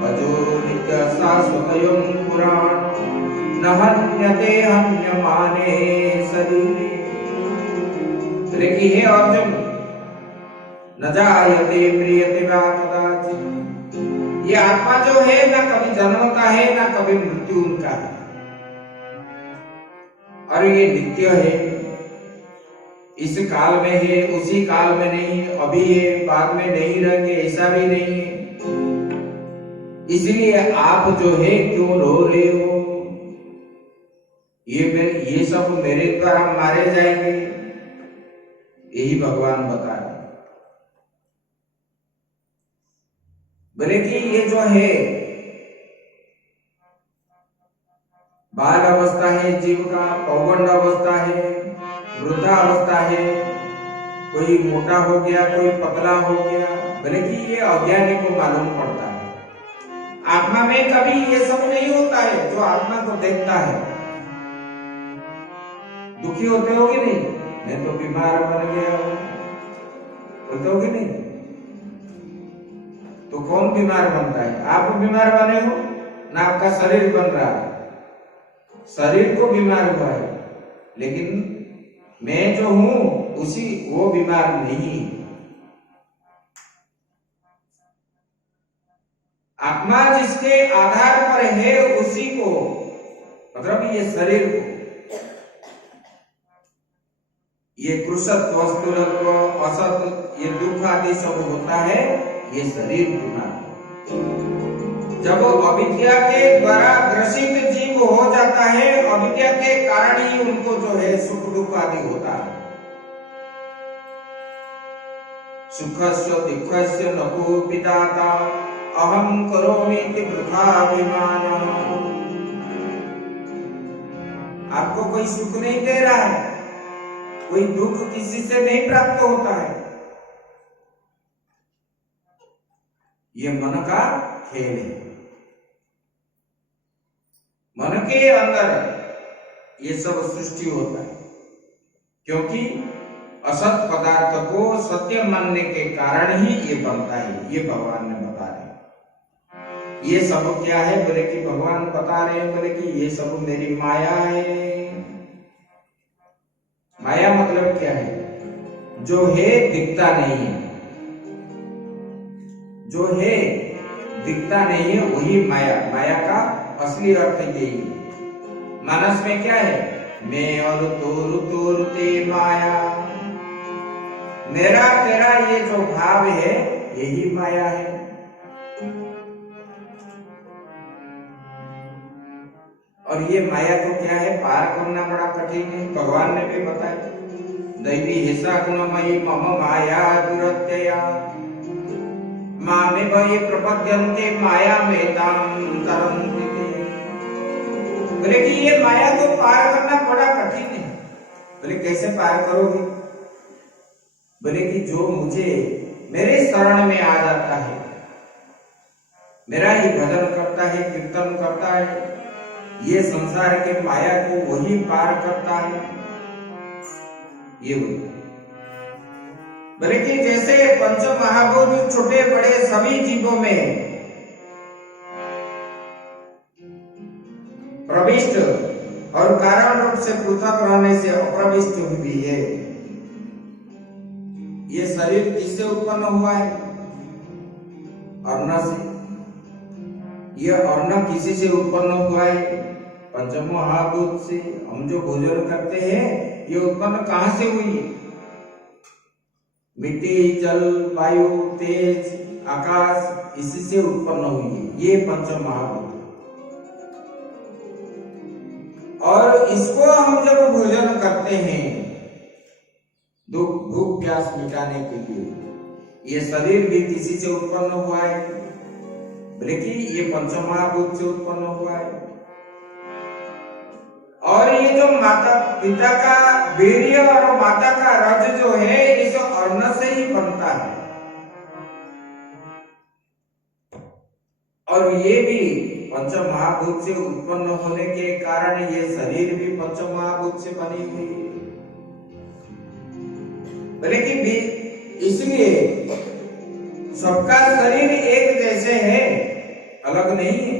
अजो नित्य शाश्वतयं पुराण न हन्यते हन्यमाने शरीरे। देखिए अर्जुन, न जायते म्रियते वा कदाचित्, ये आत्मा जो है ना कभी जन्मता है ना कभी मृत्यु उनका है, और ये नित्य है। इस काल में है, उसी काल में नहीं, अभी है बाद में नहीं रहेंगे, ऐसा भी नहीं है। इसलिए आप जो है क्यों रो रहे हो? ये सब मेरे द्वारा मारे जाएंगे, यही भगवान बता रहे। बोले कि ये जो है बाल अवस्था है जीव का, पौगंड अवस्था है, वृद्धा अवस्था है, कोई मोटा हो गया, कोई पतला हो गया। बोले कि ये अज्ञानी को मालूम पड़ता है। आत्मा में कभी ये सब नहीं होता है। जो आत्मा को देखता है, दुखी होते हो कि नहीं? मैं तो बीमार बन गया हूं, बोलते हो कि नहीं? तो कौन बीमार बनता है? आप बीमार बने हो ना आपका शरीर बन रहा है? शरीर को बीमार हुआ है, लेकिन मैं जो हूं उसी वो बीमार नहीं। आत्मा जिसके आधार पर है उसी को, मतलब ये शरीर को, ये कृशत्व, स्थूलत्व, असत, ये दुख आदि सब होता है, ये शरीर बीमार। जब अविद्या के द्वारा ग्रसित जीव हो जाता है, अविद्या के कारण ही उनको जो है सुख दुख आदि होता है। सुखस्य दुःखस्य न कोऽपि दाता अहं करोमीति वृथा अभिमानः। आपको कोई सुख नहीं दे रहा है, कोई दुख किसी से नहीं प्राप्त होता है। ये मन का खेल है। मन के अंदर ये सब सृष्टि होता है, क्योंकि असत पदार्थ को सत्य मानने के कारण ही ये बनता है। ये भगवान ने बता रहे। ये सब क्या है? बोले कि भगवान बता रहे हैं, बोले कि ये सब मेरी माया है। माया मतलब क्या है? जो है दिखता नहीं है, जो है दिखता नहीं है वही माया। माया का असली अर्थ यही है। मानस में क्या है? मैं और तोर ते माया। मेरा तेरा ये जो भाव है यही माया है। और ये माया को क्या है? पार करना बड़ा कठिन है। भगवान ने भी बताया, दैवी हिसा गुणमयी मम माया दुरत्यया मामे भये प्रपद्यन्ते माया में ताम तरन्ति। बोले कि ये माया को पार करना बड़ा कठिन है। बोले कैसे पार करोगे? बोले कि जो मुझे मेरे शरण में आ जाता है, मेरा ही भजन करता है, कीर्तन करता है, ये संसार के माया को वही पार करता है। ये बोले कि जैसे पंच महाभूत छोटे बड़े सभी जीवों में प्रविष्ट और कारण रूप से पृथक रहने से अप्रविष्ट भी है। ये शरीर किससे उत्पन्न हुआ है? अन्न से। ये अन्न किसी से उत्पन्न हुआ है? पंच महाभूत से। हम जो भोजन करते हैं ये उत्पन्न कहां से हुई है? मिट्टी, जल, वायु, तेज, आकाश, इसी से उत्पन्न हुई है ये पंच महाभूत। और और इसको हम जब भोजन करते हैं दुख भूख प्यास मिटाने के लिए, ये शरीर भी किसी से उत्पन्न हुआ है, बल्कि ये पंचमहाभूत से उत्पन्न हुआ है। और ये जो माता पिता का वीर्य और माता का रज जो है इस अन्न से ही बनता है। और ये भी पंचमहाभूत से उत्पन्न होने के कारण ये शरीर भी पंचमहाभूत से बनी हुई है। बल्कि भी इसलिए सबका शरीर एक जैसे है, अलग नहीं है।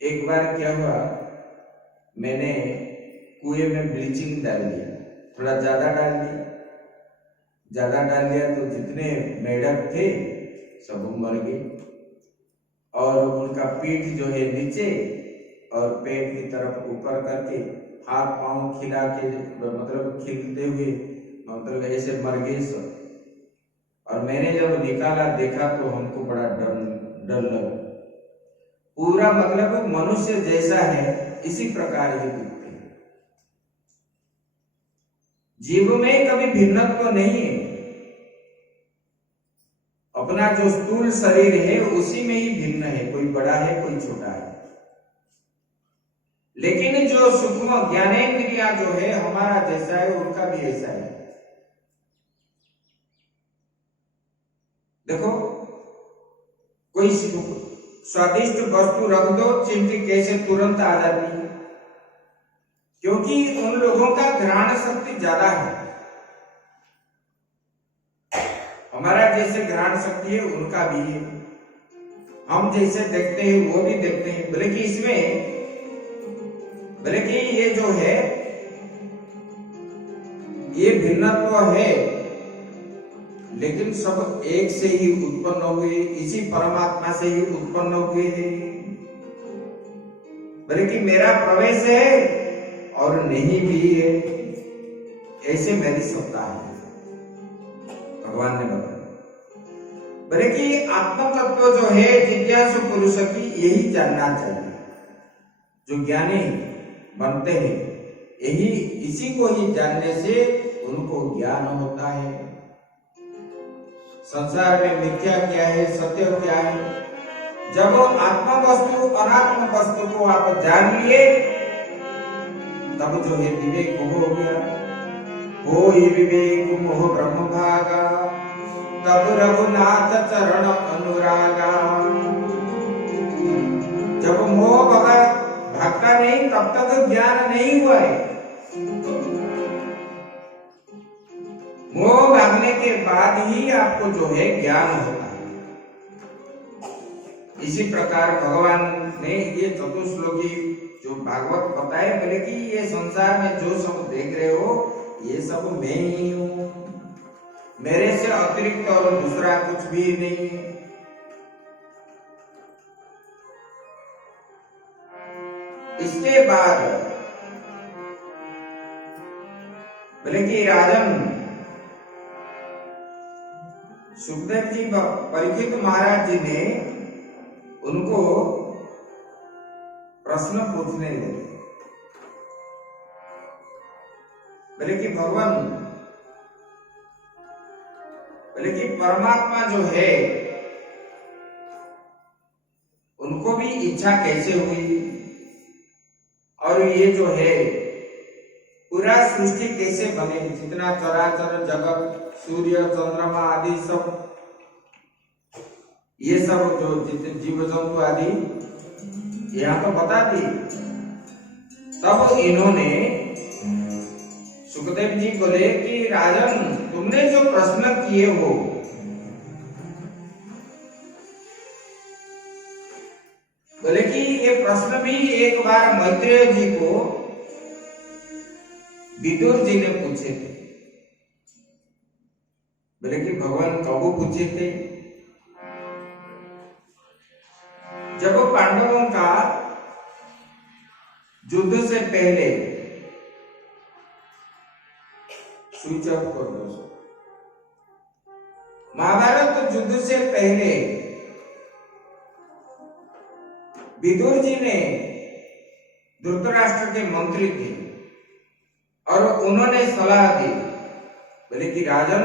एक बार क्या हुआ, मैंने कुएं में ब्लीचिंग डाल दिया, थोड़ा ज्यादा डाल दिया तो जितने मेढक थे सब मर गए और उनका पीठ जो है नीचे और पेट की तरफ ऊपर करके हाथ पांव खिला के मतलब खिलते हुए मतलब ऐसे मर गए सब। और मैंने जब निकाला देखा तो हमको बड़ा डर लगा। पूरा मतलब मनुष्य जैसा है इसी प्रकार ही दिखते हैं। जीव में कभी भिन्नत्व नहीं है। अपना जो स्थूल शरीर है उसी में ही भिन्न है, कोई बड़ा है कोई छोटा है। लेकिन जो सूक्ष्म ज्ञानेंद्रिया जो है हमारा जैसा है उनका भी ऐसा है। देखो कोई स्वादिष्ट वस्तु रख दो, चींटी कैसे तुरंत आ जाती है, क्योंकि उन लोगों का घ्राण शक्ति ज्यादा है। हमारा जैसे घ्राण शक्ति है उनका भी है। हम जैसे देखते हैं वो भी देखते हैं। बल्कि ये जो है ये भिन्नत्व है, लेकिन सब एक से ही उत्पन्न हुए, इसी परमात्मा से ही उत्पन्न हुए हैं। बल्कि मेरा प्रवेश है और नहीं भी है, ऐसे मेरी सत्ता है, भगवान ने बताया। बल्कि आत्म तत्व जो है जिज्ञासु पुरुष की यही जानना चाहिए। जो ज्ञानी बनते हैं यही, इसी को ही जानने से उनको ज्ञान होता है। संसार में मिथ्या क्या है, सत्य क्या है। जब आत्म वस्तु अनात्म वस्तु को आप जान लिए तब जो है विवेक हो गया। हो विवेक मोह ब्रह्म भागा, तब रघुनाथ चरण अनुरागा। जब मोह भागता नहीं तब तक ज्ञान नहीं हुआ है। मोह भागने के बाद ही आपको जो है ज्ञान होता है। इसी प्रकार भगवान ने ये चतुश्लोकी जो भागवत बताए, बोले कि ये संसार में जो सब देख रहे हो ये सब मैं ही हूं, मेरे से अतिरिक्त और दूसरा कुछ भी नहीं है। इसके बाद बोले कि राजन सुखदेव जी परीक्षित महाराज जी ने उनको प्रश्न पूछने लगे। बोले कि भगवान, बोले कि परमात्मा जो है उनको भी इच्छा कैसे हुई, और ये जो है पूरा सृष्टि कैसे बने, जितना चराचर जगत सूर्य चंद्रमा आदि सब, ये सब जो जितने जीव जंतु आदि यहाँ तो बता दी। तब इन्होंने सुखदेव जी बोले कि राजन, तुमने जो प्रश्न किए हो बोले कि ये प्रश्न भी एक बार मैत्रेय जी को विदुर जी ने पूछे थे। बोले कि भगवान कब पूछे थे? जब पांडवों का युद्ध से पहले, स्विच ऑफ कर दो। महाभारत युद्ध से पहले विदुर जी ने धृतराष्ट्र के मंत्री थे और उन्होंने सलाह दी, बोले कि राजन,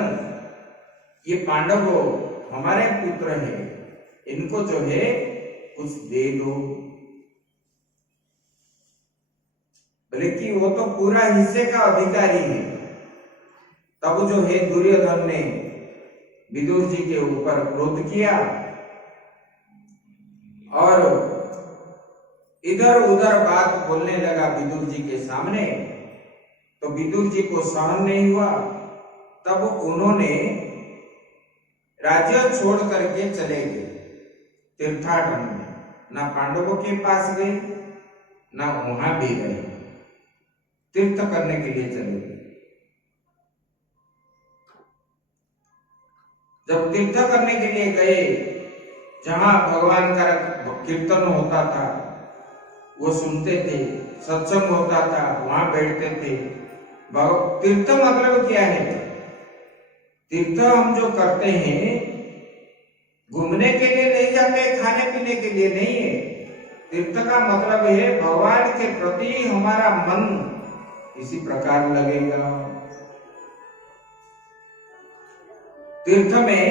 ये पांडव हमारे पुत्र हैं, इनको जो है कुछ दे दो। बोले कि वो तो पूरा हिस्से का अधिकारी है। तब जो है दुर्योधन ने विदुर जी के ऊपर क्रोध किया और इधर उधर बात बोलने लगा विदुर जी के सामने। तो विदुर जी को सहन नहीं हुआ, तब उन्होंने राज्य छोड़ करके चले गए तीर्थाटन में। ना पांडवों के पास गए, ना वहां भी गए, तीर्थ करने के लिए चले गए। जब तीर्थ करने के लिए गए, जहां भगवान का कीर्तन होता था वो सुनते थे, सत्संग होता था वहां बैठते थे। तीर्थ मतलब क्या है? तीर्थ हम जो करते हैं घूमने के लिए नहीं जाते, खाने पीने के लिए नहीं है। तीर्थ का मतलब है भगवान के प्रति हमारा मन इसी प्रकार लगेगा। तीर्थ में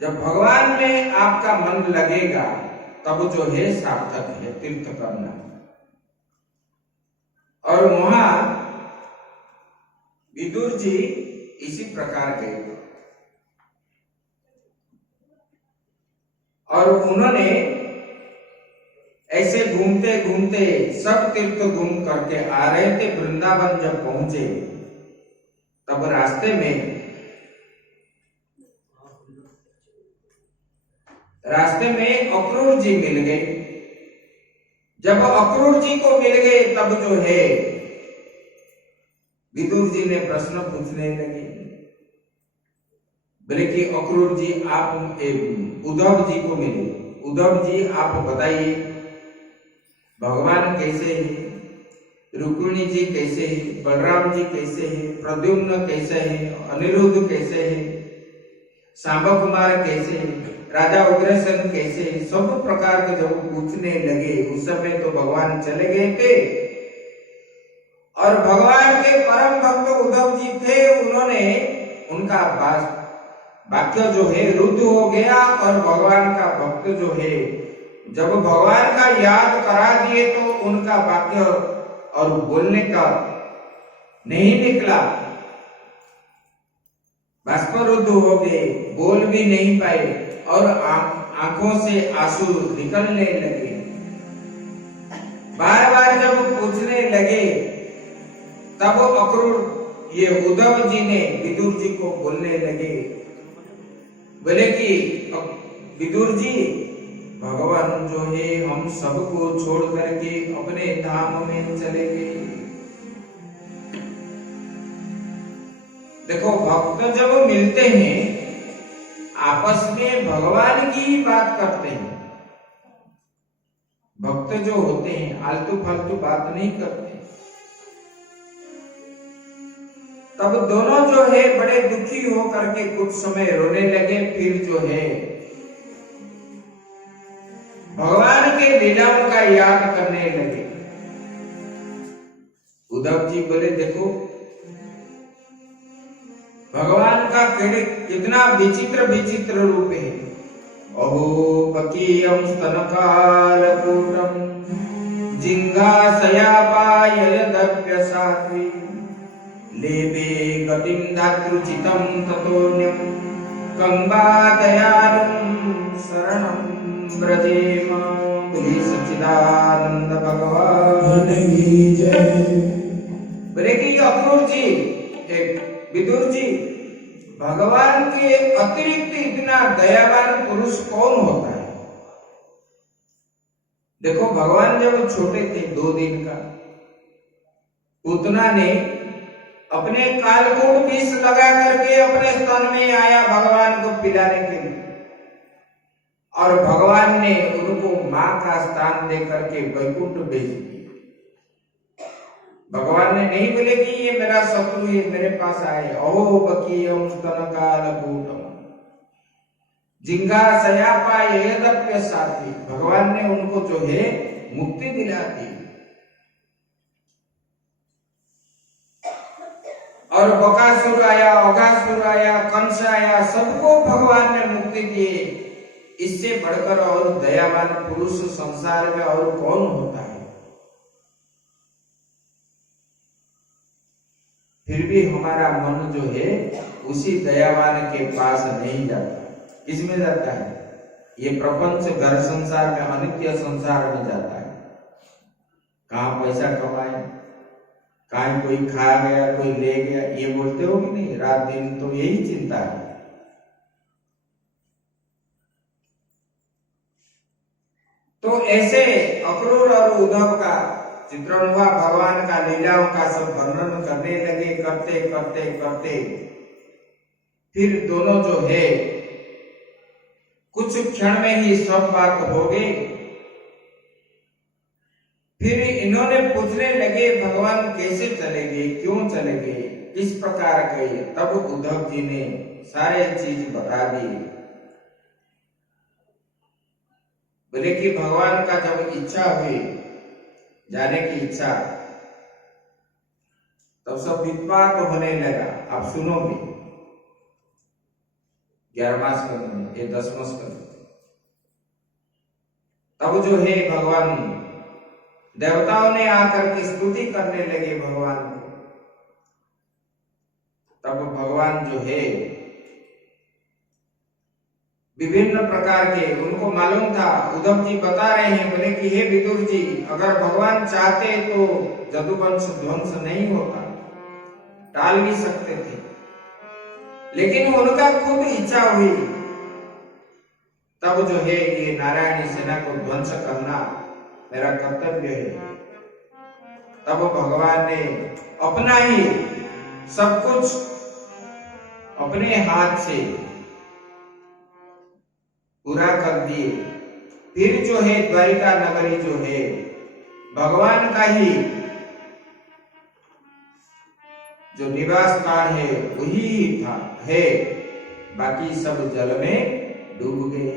जब भगवान में आपका मन लगेगा तब जो है सार्थक है तीर्थ करना। और वहां विदुर जी इसी प्रकार गए और उन्होंने ऐसे घूमते घूमते सब तीर्थ घूम करके आ रहे थे। वृंदावन जब पहुंचे तब रास्ते में अक्रूर जी मिल गए। जब अक्रूर जी को मिल गए तब जो है विदुर जी ने प्रश्न पूछने लगे, बोले कि अक्रूर जी आप उद्धव जी को मिले, उद्धव जी आप बताइए भगवान कैसे है, रुक्मिणी जी कैसे है, बलराम जी कैसे है, प्रद्युम्न कैसे है, अनिरुद्ध कैसे है, सांबा कुमार कैसे है, राजा उग्रसेन कैसे है। सब प्रकार के जब पूछने लगे उस समय तो भगवान चले गए थे और भगवान के परम भक्त उद्धव जी थे। उन्होंने उनका वाक्य जो है रुद्ध हो गया और भगवान का भक्त जो है जब भगवान का याद करा दिए तो उनका वाक्य और बोलने का नहीं निकला, बाष्परुद्ध हो गए, बोल भी नहीं पाए और आंखों से आंसू निकलने लगे। बार बार जब पूछने लगे तब अक्रूर ये उद्धव जी ने विदुर जी को बोलने लगे, बोले कि विदुर जी भगवान जो है हम सबको छोड़ करके अपने धाम में चले गए। देखो भक्त जब मिलते हैं आपस में भगवान की ही बात करते हैं। भक्त जो होते हैं आलतू फालतू बात नहीं करते। तब दोनों जो है बड़े दुखी हो करके कुछ समय रोने लगे। फिर जो है भगवान के लीलाओं का याद करने लगे। उद्धव जी बोले देखो भगवान का कितना विचित्र विचित्र रूप है। अहो बकीयम स्तनकालपूरम जिंगासयापाययदभ्यसात्वी लेबे गतिं धातृचितं ततोऽन्यं कंबादयानं शरणं व्रजेम। बोले सच्चिदानंद भगवान की जय। बोले कि अक्रूर जी विदुर जी भगवान के अतिरिक्त इतना दयावान पुरुष कौन होता है? देखो भगवान जब छोटे थे 2 दिन का, पूतना ने अपने कालकूट विष लगा करके अपने स्तन में आया भगवान को पिलाने के लिए और भगवान ने उनको मां का स्थान दे करके वैकुंठ भेज दिया। भगवान ने नहीं बोले कि ये मेरा शत्रु है मेरे पास आए। अहो बकीयम स्तनकालकूटम जिंगासया पायेदप्य साथी, भगवान ने उनको जो है मुक्ति दिला दी। और बकासुर आया, अघासुर आया, कंस आया, सबको भगवान ने मुक्ति दिए। इससे बढ़कर और दयावान पुरुष संसार में और कौन होता है? फिर भी हमारा मन जो है उसी दयावान के पास नहीं जाता। किसमें जाता है? ये प्रपंच घर संसार में, अनित्य संसार में जाता है। कहाँ पैसा कमाए, कहीं कोई खा गया, कोई ले गया, ये बोलते हो कि नहीं? रात दिन तो यही चिंता है। तो ऐसे अक्रूर और उद्धव का चित्रण हुआ। भगवान का लीलाओं का सब वर्णन करने लगे। करते करते करते फिर दोनों जो है कुछ क्षण में ही सब बात हो गई। फिर इन्होंने पूछने लगे भगवान कैसे चले गए, क्यों चले गए, किस प्रकार गए। तब उद्धव जी ने सारे चीज बता दी। बोले कि भगवान का जब इच्छा हुई, जाने की इच्छा, तब सब विवाद होने लगा। आप सुनोगे 11वां स्कंद में, ये 10वां स्कंद। तब जो है भगवान, देवताओं ने आकर के स्तुति करने लगे भगवान को। तब भगवान जो है विभिन्न प्रकार के, उनको मालूम था, उद्धव जी बता रहे हैं, बोले कि हे विदुर जी, अगर भगवान चाहते तो जदुवंश ध्वंस नहीं होता, टाल भी सकते थे, लेकिन उनका खुद इच्छा हुई। तब जो है ये नारायणी सेना को ध्वंस करना मेरा कर्तव्य है। तब भगवान ने अपना ही सब कुछ अपने हाथ से पूरा कर दिए। फिर जो है द्वारिका नगरी जो है भगवान का ही जो निवास स्थान है वही था है, बाकी सब जल में डूब गए।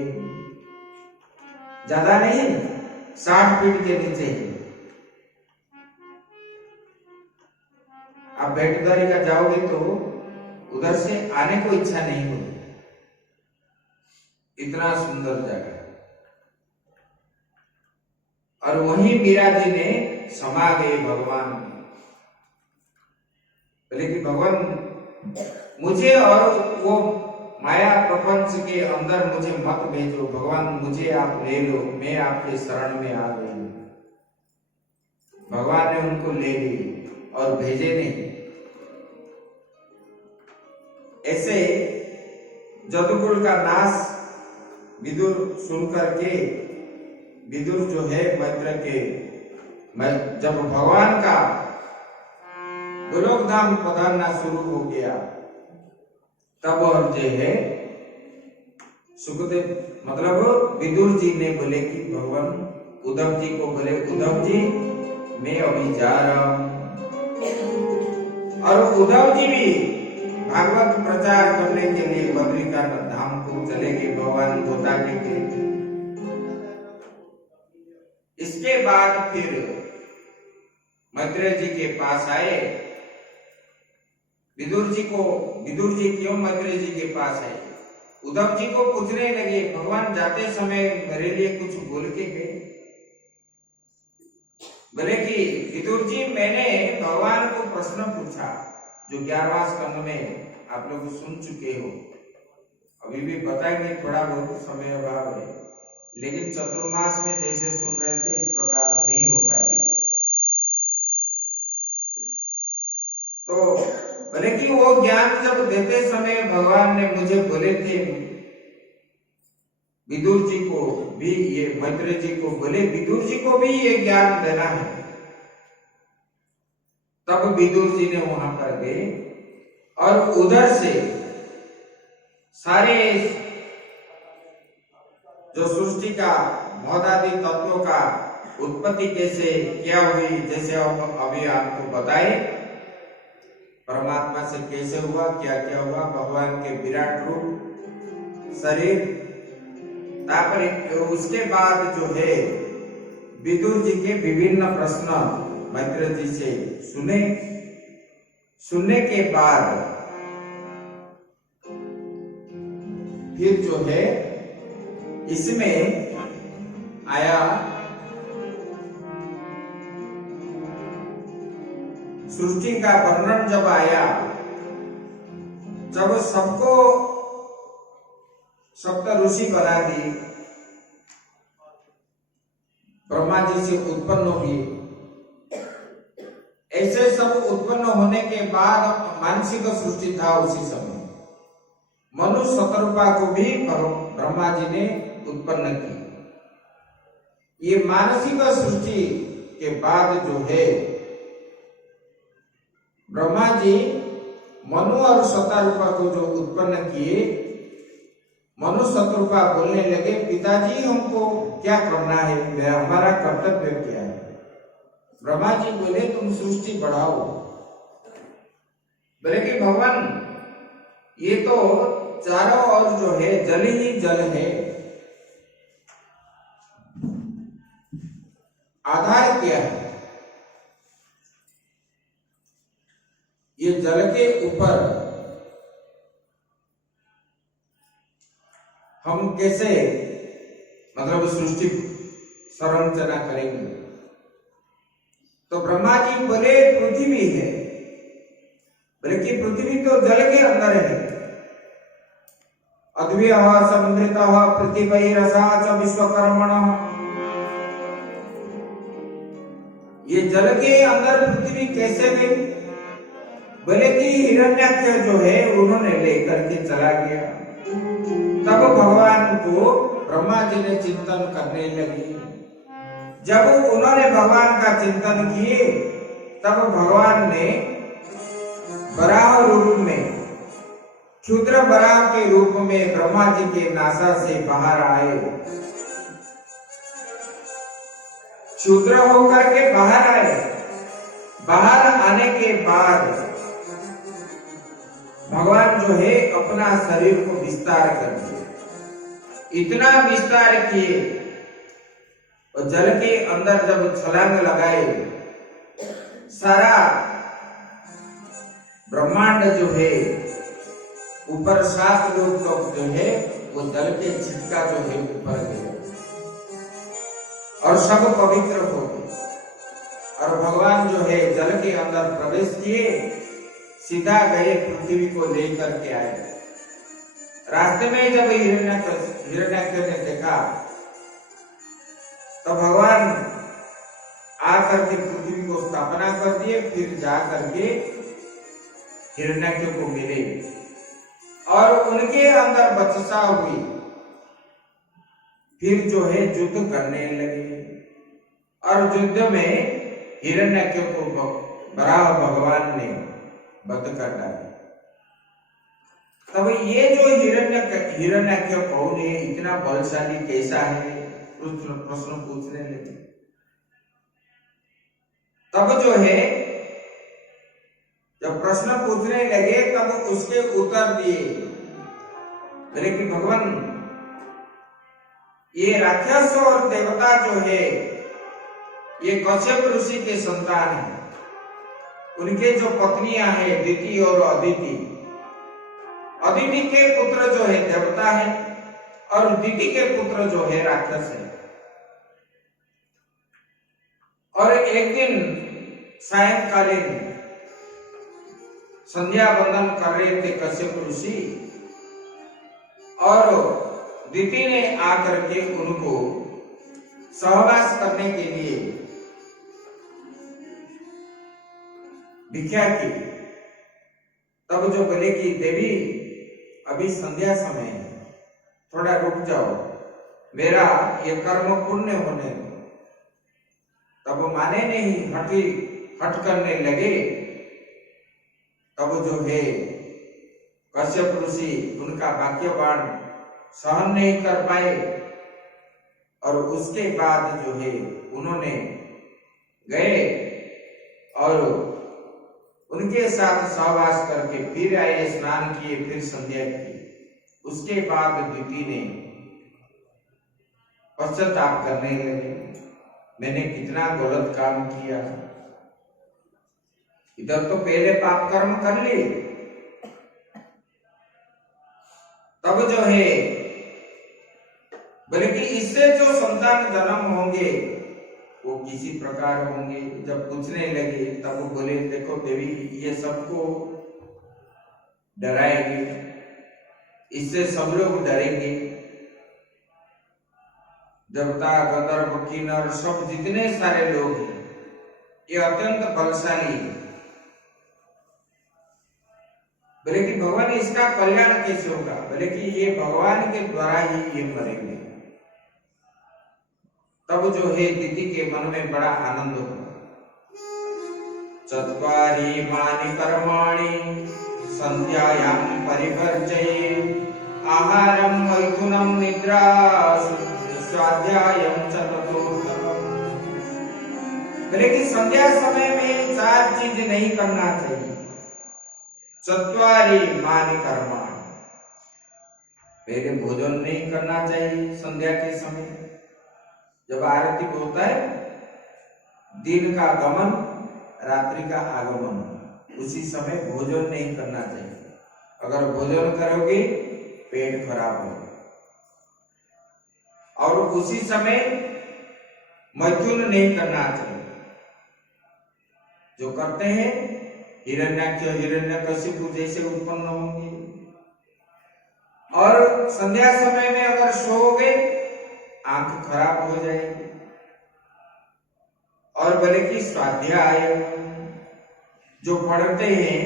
ज्यादा नहीं, 60 फीट के नीचे। आप बेटद्वारी का जाओगे तो उधर से आने को इच्छा नहीं होगी, इतना सुंदर जगह। और वहीं मीरा जी ने समा गए भगवान। बोले कि भगवान मुझे और वो माया प्रपंच के अंदर मुझे मत भेजो, भगवान मुझे आप ले लो, मैं आपके शरण में आ गई। भगवान ने उनको ले ली और भेजे नहीं। ऐसे जदुकुल का नाश विदुर सुन करके, विदुर जो है मैत्र के, जब भगवान का गोलोक धाम पधारना शुरू हो गया, तब और जो है सुखदेव मतलब विदुर जी ने बोले कि भगवान उद्धव जी को बोले, उद्धव जी मैं अभी जा रहा हूं। और उद्धव जी भी भागवत प्रचार करने के लिए बद्रिका धाम को चले गए भगवान गोता के। इसके बाद फिर मैत्रेय जी के पास आए। विदुर जी क्यों मैत्रेय जी के पास आए? उद्धव जी को पूछने लगे, भगवान जाते समय मेरे लिए कुछ बोल के गए? बोले कि विदुर जी मैंने भगवान को प्रश्न पूछा, जो 11वां स्कंद में आप लोग सुन चुके हो। अभी भी बताएंगे, थोड़ा बहुत समय अभाव है, लेकिन चतुर्मास में जैसे सुन रहे थे इस प्रकार नहीं हो पाएगा। तो बोले कि वो ज्ञान जब देते समय भगवान ने मुझे बोले थे, विदुर जी को भी, ये मैत्रेय जी को बोले विदुर जी को भी ये ज्ञान देना है। तब विदुर जी ने वहां पर गए और उधर से सारे जो सृष्टि का मौदादी तत्वों का उत्पत्ति कैसे क्या हुई, जैसे अभी आपको बताए, परमात्मा से कैसे हुआ, क्या क्या हुआ, भगवान के विराट रूप शरीर उसके बाद जो है विदुर जी के विभिन्न प्रश्न मैत्रेय जी से सुनने के बाद फिर जो है इसमें आया सृष्टि का वर्णन जब आया, जब सबको सप्त ऋषि बना दी, ब्रह्मा जी से उत्पन्न हुई, ऐसे सब उत्पन्न होने के बाद मानसिक सृष्टि था। उसी समय मनु शतरूपा को भी ब्रह्मा जी ने उत्पन्न की। ये मानसिक सृष्टि के बाद जो है ब्रह्मा जी मनु और शतरूपा को जो उत्पन्न किए, मनु शतरूपा बोलने लगे, पिताजी हमको क्या करना है, हमारा कर्तव्य क्या है। ब्रह्मा जी बोले तुम सृष्टि बढ़ाओ। बोले कि भगवान ये तो चारों ओर जो है जल ही जल है, आधार क्या है, ये जल के ऊपर हम कैसे मतलब सृष्टि संरचना करेंगे। तो ब्रह्मा जी बोले पृथ्वी है, बोले कि पृथ्वी तो जल के अंदर है। अद्वैय समृत पृथ्वी रसा च विश्वकर्मण, ये जल के अंदर पृथ्वी कैसे गई। बोले कि हिरण्याक्ष जो है उन्होंने लेकर के चला गया। तब भगवान को ब्रह्मा जी ने चिंतन करने लगी। जब उन्होंने भगवान का चिंतन किए तब भगवान ने वराह रूप में, क्षुद्र वराह के रूप में ब्रह्मा जी के नासा से बाहर आए। क्षुद्र होकर के बाहर आए। बाहर आने के बाद भगवान जो है अपना शरीर को विस्तार कर दिया। इतना विस्तार किए और जल के अंदर जब छलांग लगाए, सारा ब्रह्मांड जो है ऊपर 7 लोग जो है वो जल के छिटका जो है ऊपर गए और सब पवित्र हो गए। और भगवान जो है जल के अंदर प्रवेश किए, सीधा गए पृथ्वी को लेकर के आए। रास्ते में जब हिरण्याक्ष ने देखा तो भगवान आकर के पृथ्वी को स्थापना कर दिए। फिर जा करके हिरण्याक्ष को मिले और उनके अंदर बचसा हुई। फिर जो है युद्ध करने लगे और युद्ध में हिरण्याक्ष को वराह भगवान ने बंद कर डाला। तब ये जो हिरण्याक्ष कौन है, इतना बलशाली कैसा है, प्रश्न पूछने लगे। तब जो है जब प्रश्न पूछने लगे तब उसके उत्तर दिए। बोले कि भगवान ये राक्षस और देवता जो है ये कश्यप ऋषि के संतान है। उनके जो पत्नियां हैं दिति और अदिति, अदिति के पुत्र जो है देवता है और दिति के पुत्र जो है राक्षस है। और एक दिन सायंकालीन संध्या वंदन कर रहे थे कश्यप ऋषि और दिति ने आकर के उनको सहवास करने के लिए भिक्षा की। तब जो बोले कि देवी अभी संध्या समय है, थोड़ा रुक जाओ, मेरा ये कर्म पुण्य होने दो। तब माने नहीं, हट करने लगे। तब जो है कश्यप ऋषि उनका वाक्यवान सहन नहीं कर पाए और उसके बाद जो है उन्होंने गए और उनके साथ सहवास करके फिर आए, स्नान किए, फिर संध्या की। उसके बाद दिति ने पश्चाताप करने लगे, मैंने कितना गलत काम किया। इधर तो पहले पाप कर्म कर लिए, तब जो है बल्कि इससे जो संतान जन्म होंगे वो किसी प्रकार होंगे। जब पूछने लगे तब वो बोले, देखो देवी, ये सबको डराएंगे, इससे सब लोग डरेंगे। देवता, गंधर्व, किन्नर, सब जितने सारे लोग हैं ये अत्यंत बलशाली है। बोले कि भगवान इसका कल्याण कैसे होगा? बोले कि ये भगवान के द्वारा ही ये मरेंगे। तब जो है दीदी के मन में बड़ा आनंद हुआ। चत्वारि मानि कर्माणि संध्यायां परिवर्जये आहारं मैथुनं निद्रा स्वाध्यायं च ततोत्तमम्। बोले कि संध्या समय में 4 चीज नहीं करना चाहिए। चत्वारि मानि कर्माणि, पहले भोजन नहीं करना चाहिए संध्या के समय, जब आरती होता है, दिन का गमन रात्रि का आगमन, उसी समय भोजन नहीं करना चाहिए। अगर भोजन करोगे पेट खराब होगा। और उसी समय मैथुन नहीं करना चाहिए। जो करते हैं हिरण्याक्ष, हिरण्यकशिपु जैसे उत्पन्न होंगे। और संध्या समय में अगर सोओगे आंख खराब हो जाएगी। और बोले कि स्वाध्याय, जो पढ़ते हैं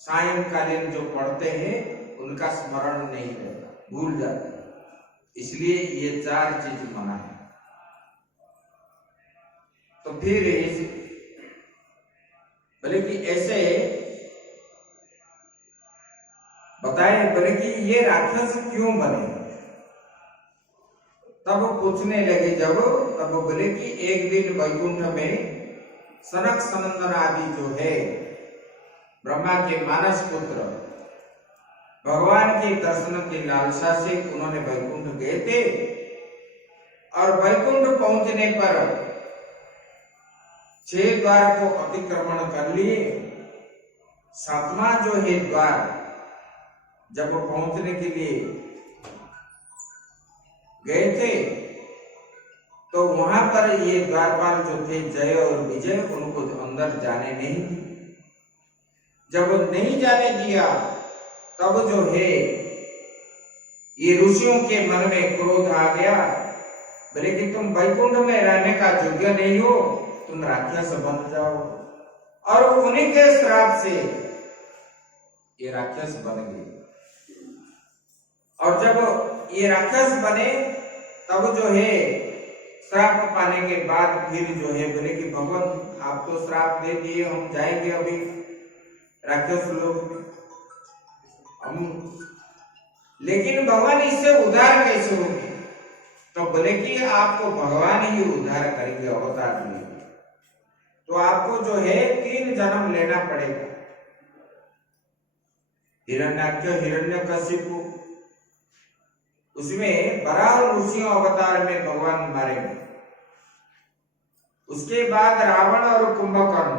सायंकालीन जो पढ़ते हैं उनका स्मरण नहीं रहता, भूल जाते, इसलिए ये 4 चीज मना है। तो फिर बोले कि ऐसे बताए, बोले कि ये राक्षस क्यों बने? तब पूछने लगे जब, तब बोले कि एक दिन वैकुंठ में सनक सनंदन आदि जो है ब्रह्मा के मानस पुत्र, भगवान के दर्शन की लालसा से उन्होंने वैकुंठ गए थे। और वैकुंठ पहुंचने पर 6 द्वार को अतिक्रमण कर लिए। 7वां जो है द्वार, जब पहुंचने के लिए गए थे तो वहां पर ये द्वारपाल जो थे जय और विजय, उनको अंदर जाने नहीं दिए। जब नहीं जाने दिया तब जो है ये ऋषियों के मन में क्रोध आ गया। बोले कि तुम वैकुंठ में रहने का योग्य नहीं हो, तुम राक्षस बन जाओ। और उन्हीं के श्राप से ये राक्षस बन गए। और जब ये राक्षस बने तब जो है श्राप पाने के बाद फिर जो है बोले कि भगवान आप तो श्राप दे दिए, हम जाएंगे अभी राक्षस लोग हम, लेकिन भगवान इससे उद्धार कैसे होंगे? तो बोले कि आपको भगवान ही उद्धार करेंगे अवतार में। तो आपको जो है 3 जन्म लेना पड़ेगा। हिरण्याक्ष, हिरण्यकशिपु, उसमें बराह ऋषियों अवतार में भगवान मारेंगे। उसके बाद रावण और कुंभकर्ण,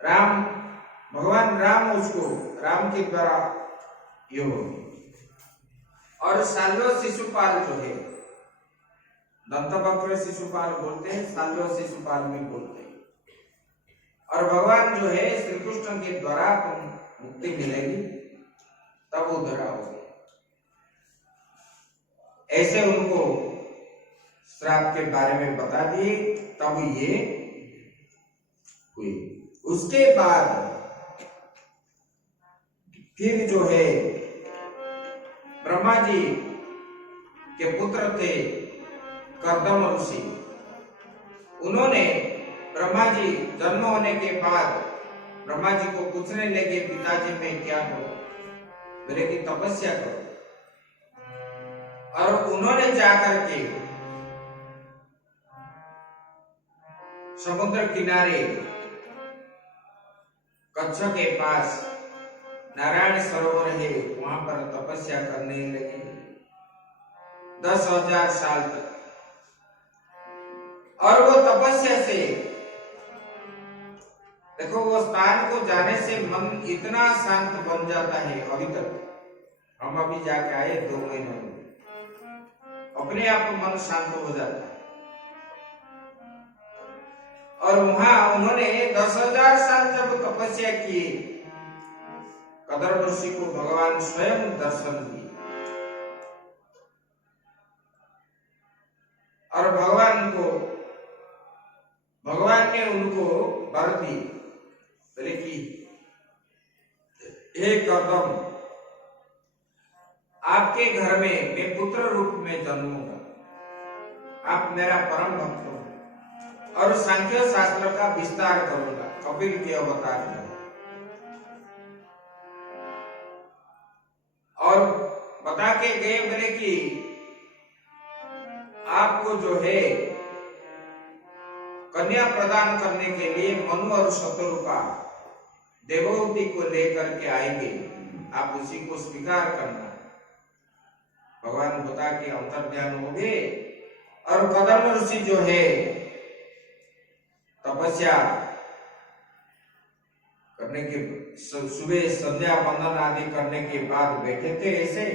राम, भगवान राम उसको राम के द्वारा ये होगी। और साल्व शिशुपाल जो है, दंतवक्र शिशुपाल बोलते हैं, साल्व शिशुपाल भी बोलते हैं। और भगवान जो है श्री कृष्ण के द्वारा तुम मुक्ति मिलेगी, तब उधर आओगे। ऐसे उनको श्राप के बारे में बता दिए, तब ये हुई। उसके बाद फिर जो है ब्रह्मा जी के पुत्र थे कर्दम ऋषि, उन्होंने ब्रह्मा जी जन्म होने के बाद ब्रह्मा जी को पूछने लगे, पिताजी मैं क्या करूं? बोले कि तपस्या करो। और उन्होंने जाकर के समुद्र किनारे कच्छ के पास नारायण सरोवर है, वहां पर तपस्या करने लगे। 10,000 साल तक। और वो तपस्या से, देखो वो स्थान को जाने से मन इतना शांत बन जाता है। अभी तक हम अभी जाके आए 2 महीने में, अपने आप मन शांत हो जाता है। और वहां उन्होंने 10,000 साल जब तपस्या की, कदर ऋषि को भगवान स्वयं दर्शन दिए और भगवान ने उनको वर दी, बोले कि हे कर्दम, आपके घर में मैं पुत्र रूप में जन्मूंगा, आप मेरा परम भक्त हो और सांख्य शास्त्र का विस्तार करूंगा, कपिल के अवतार में। और बता के गए बोले कि आपको जो है कन्या प्रदान करने के लिए मनु और शत्रुपा देवहूति को लेकर के आएंगे, आप उसी को स्वीकार करना। भगवान बता के अंतर्ध्यान हो गए और कदम ऋषि जो है तपस्या करने के सुबह संध्या वंदन आदि करने के बाद बैठे थे ऐसे,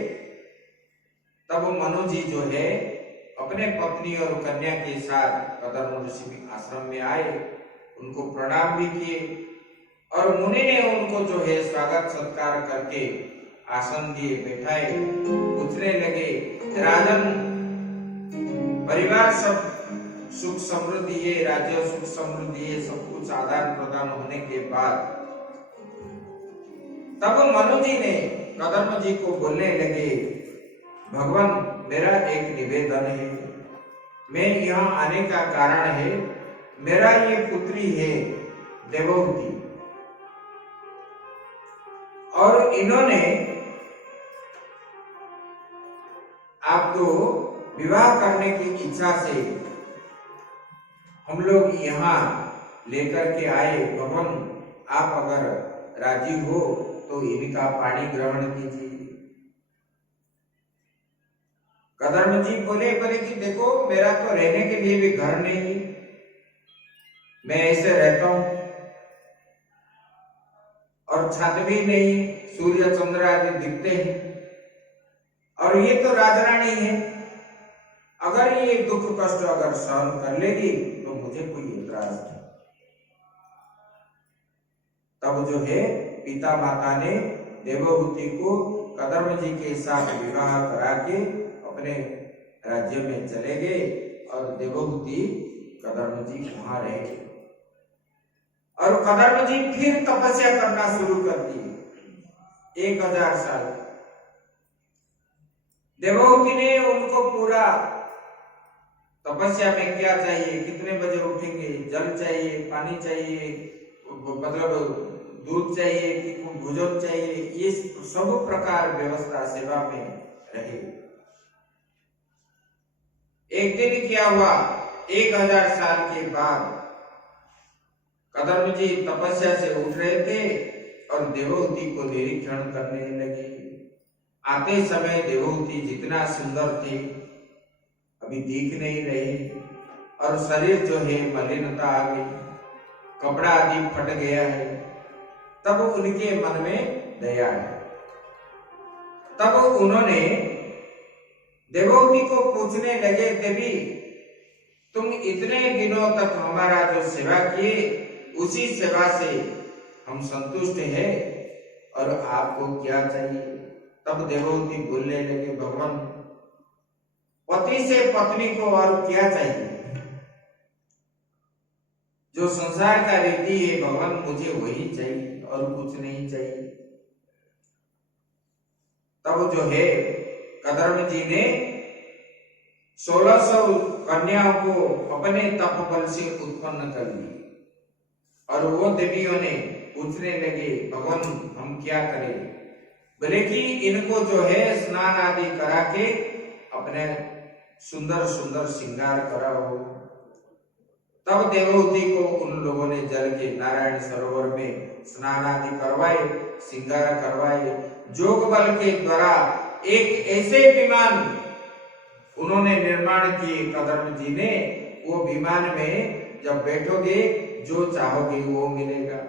तब मनु जी जो है अपने पत्नी और कन्या के साथ कदम ऋषि आश्रम में आए, उनको प्रणाम भी किए और मुनि ने उनको जो है स्वागत सत्कार करके आसन दिए, बैठाए। पूछने लगे, राजन परिवार सब सुख समृद्धि है, राज्य सुख समृद्धि है, सब कुछ आदान प्रदान होने के बाद तब मनु जी ने कदम जी को बोलने लगे, भगवान मेरा एक निवेदन है, मैं यहाँ आने का कारण है, मेरा ये पुत्री है देवहूति और इन्होंने आपको विवाह करने की इच्छा से हम लोग यहाँ लेकर के आए। भगवान आप अगर राजी हो तो इनका पानी ग्रहण कीजिए। कदम जी बोले कि देखो मेरा तो रहने के लिए भी घर नहीं, मैं ऐसे रहता हूं और छत भी नहीं, सूर्य चंद्र आदि दिखते हैं और ये तो राजरानी है, अगर ये दुख कष्ट अगर सहन कर लेगी तो मुझे कोई एतराज नहीं। तब जो है पिता माता ने देवहूति को कदम जी के साथ विवाह करा के अपने राज्य में चले गए और देवहूति कदम जी वहां रह गए और कदम जी फिर तपस्या करना शुरू कर दी 1000 साल। देवहूति ने उनको पूरा तपस्या में क्या चाहिए, कितने बजे उठेंगे, जल चाहिए, पानी चाहिए, मतलब दूध चाहिए कि भोजन चाहिए, ये सब प्रकार व्यवस्था सेवा में रहे। एक दिन क्या हुआ, 1000 साल के बाद कदम जी तपस्या से उठ रहे थे और देवहूति को निरीक्षण करने लगे। आते समय देवहूति जितना सुंदर थे अभी दिख नहीं रहे और शरीर जो है मलिनता आ गई, कपड़ा आदि फट गया है। तब उनके मन में दया है, तब उन्होंने देवहूति को पूछने लगे, देवी तुम इतने दिनों तक हमारा जो सेवा किए उसी सेवा से हम संतुष्ट हैं और आपको क्या चाहिए। तब देवहूति बोलने लगे, भगवान पति से पत्नी को और क्या चाहिए, जो संसार का रीति है भगवान मुझे वही चाहिए और कुछ नहीं चाहिए। तब जो है कदम जी ने 1600 कन्याओं को अपने तप बल से उत्पन्न कर ली और वो देवियों ने पूछने लगे, भगवान हम क्या करें। बोले कि इनको जो है स्नान आदि करा के अपने सुंदर सुंदर श्रृंगार कराओ। तब देवहूति को उन लोगों ने जल के नारायण सरोवर में स्नान आदि करवाए, श्रृंगार करवाए। जोग बल के द्वारा एक ऐसे विमान उन्होंने निर्माण किए कदम जी ने। वो विमान में जब बैठोगे जो चाहोगे वो मिलेगा।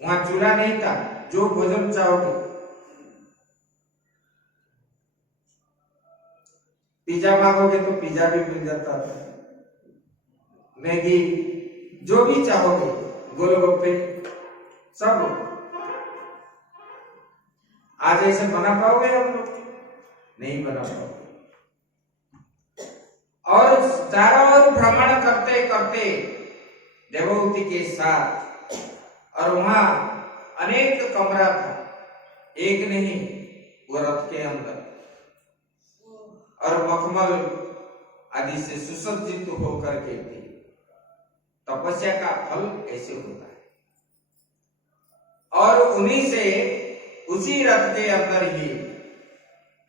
वहां चूल्हा नहीं था, जो भोजन चाहोगे। पिज्जा मांगोगे तो पिज्जा भी मिल जाता था, मैगी, जो भी चाहोगे, गोलगप्पे, सब। आज ऐसे बना पाओगे आप लोग? नहीं बना पाओगे। और चारों ओर भ्रमण करते करते देवहूति के साथ, और वहां अनेक कमरा था, एक नहीं, वो रथ के अंदर, और मखमल आदि से सुसज्जित होकर के थे। तपस्या का फल ऐसे होता है। और उन्हीं से, उसी रथ के अंदर ही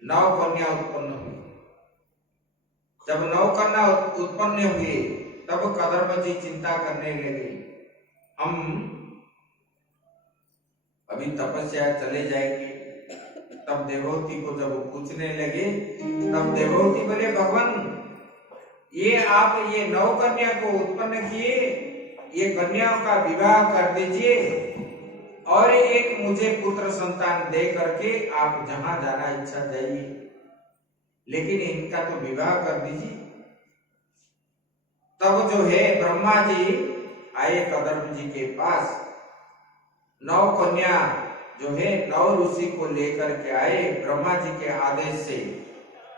9 कन्या उत्पन्न हुई। जब 9 कन्या उत्पन्न हुए तब कदम जी चिंता करने लगे, हम अभी तपस्या चले जाएंगे। तब देवहूति को जब पूछने लगे, तब देवहूति बोले, भगवान ये आप ये 9 कन्या को उत्पन्न किए, ये कन्याओं का विवाह कर दीजिए और एक मुझे पुत्र संतान दे करके आप जहां जाना इच्छा जाइए, लेकिन इनका तो विवाह कर दीजिए। तब जो है ब्रह्मा जी आए कदम जी के पास। 9 कन्या जो है 9 ऋषि को लेकर के आए। ब्रह्मा जी के आदेश से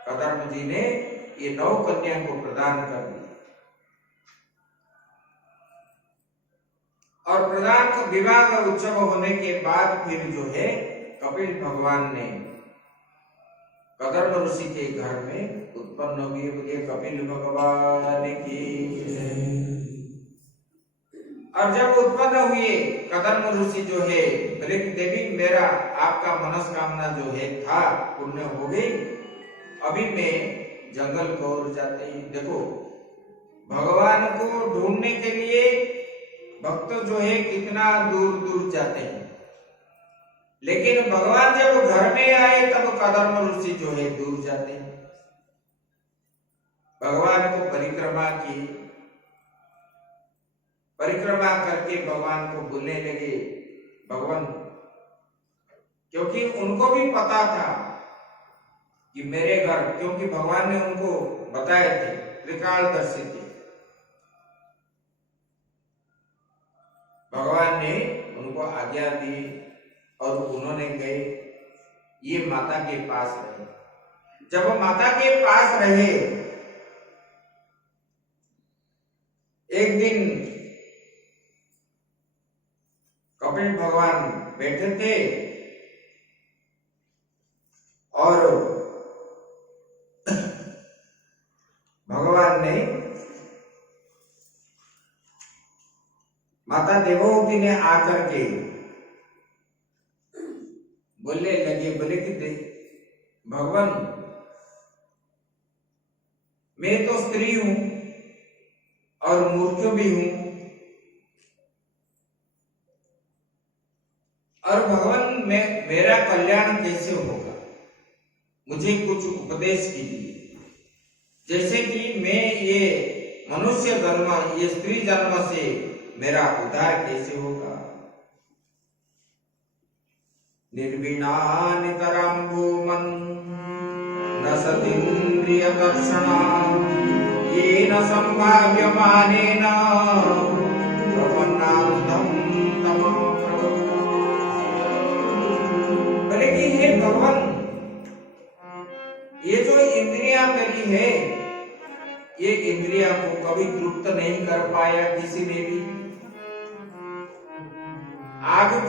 कदम जी ने ये 9 कन्या को प्रदान कर दिया। और प्रदान विवाह उत्सव होने के बाद फिर जो है कपिल भगवान ने कदम ऋषि के घर में उत्पन्न हुए। बोलिए कपिल भगवान की। और जब उत्पन्न हुए कदम ऋषि जो है बोले देवी मेरा आपका मनस्कामना जो है था पूर्ण हो गई, अभी मैं जंगल को ओर जाते ही। देखो भगवान को ढूंढने के लिए भक्त जो है कितना दूर दूर जाते हैं, लेकिन भगवान जब घर में आए तब कदम ऋषि जो है दूर जाते हैं। भगवान को परिक्रमा की, परिक्रमा करके भगवान को बोलने लगे भगवान, क्योंकि उनको भी पता था कि मेरे घर, क्योंकि भगवान ने उनको बताए थे, त्रिकालदर्शी थे। भगवान ने उनको आज्ञा दी और उन्होंने गए, ये माता के पास रहे। जब माता के पास रहे, एक दिन कपिल भगवान बैठे थे और भगवान ने, माता देवहूति ने आकर के बोलने लगे, बोले कि भगवान मैं तो स्त्री हूं और मूर्ख भी हूं, और भगवान मेरा कल्याण कैसे होगा, मुझे कुछ उपदेश कीजिए। जैसे कि मैं ये मनुष्य जन्म, ये स्त्री जन्म से मेरा उद्धार कैसे होगा। निर्विणा नितराम्बुमन् न सतीन्द्रिय दर्शना येन संभाव्यमानेन प्रपन्नार्थं तमः प्रभो। बोले कि हे भगवान, ये जो इंद्रियां मेरी है, ये इंद्रिया को कभी तृप्त नहीं कर पाया किसी ने भी। आग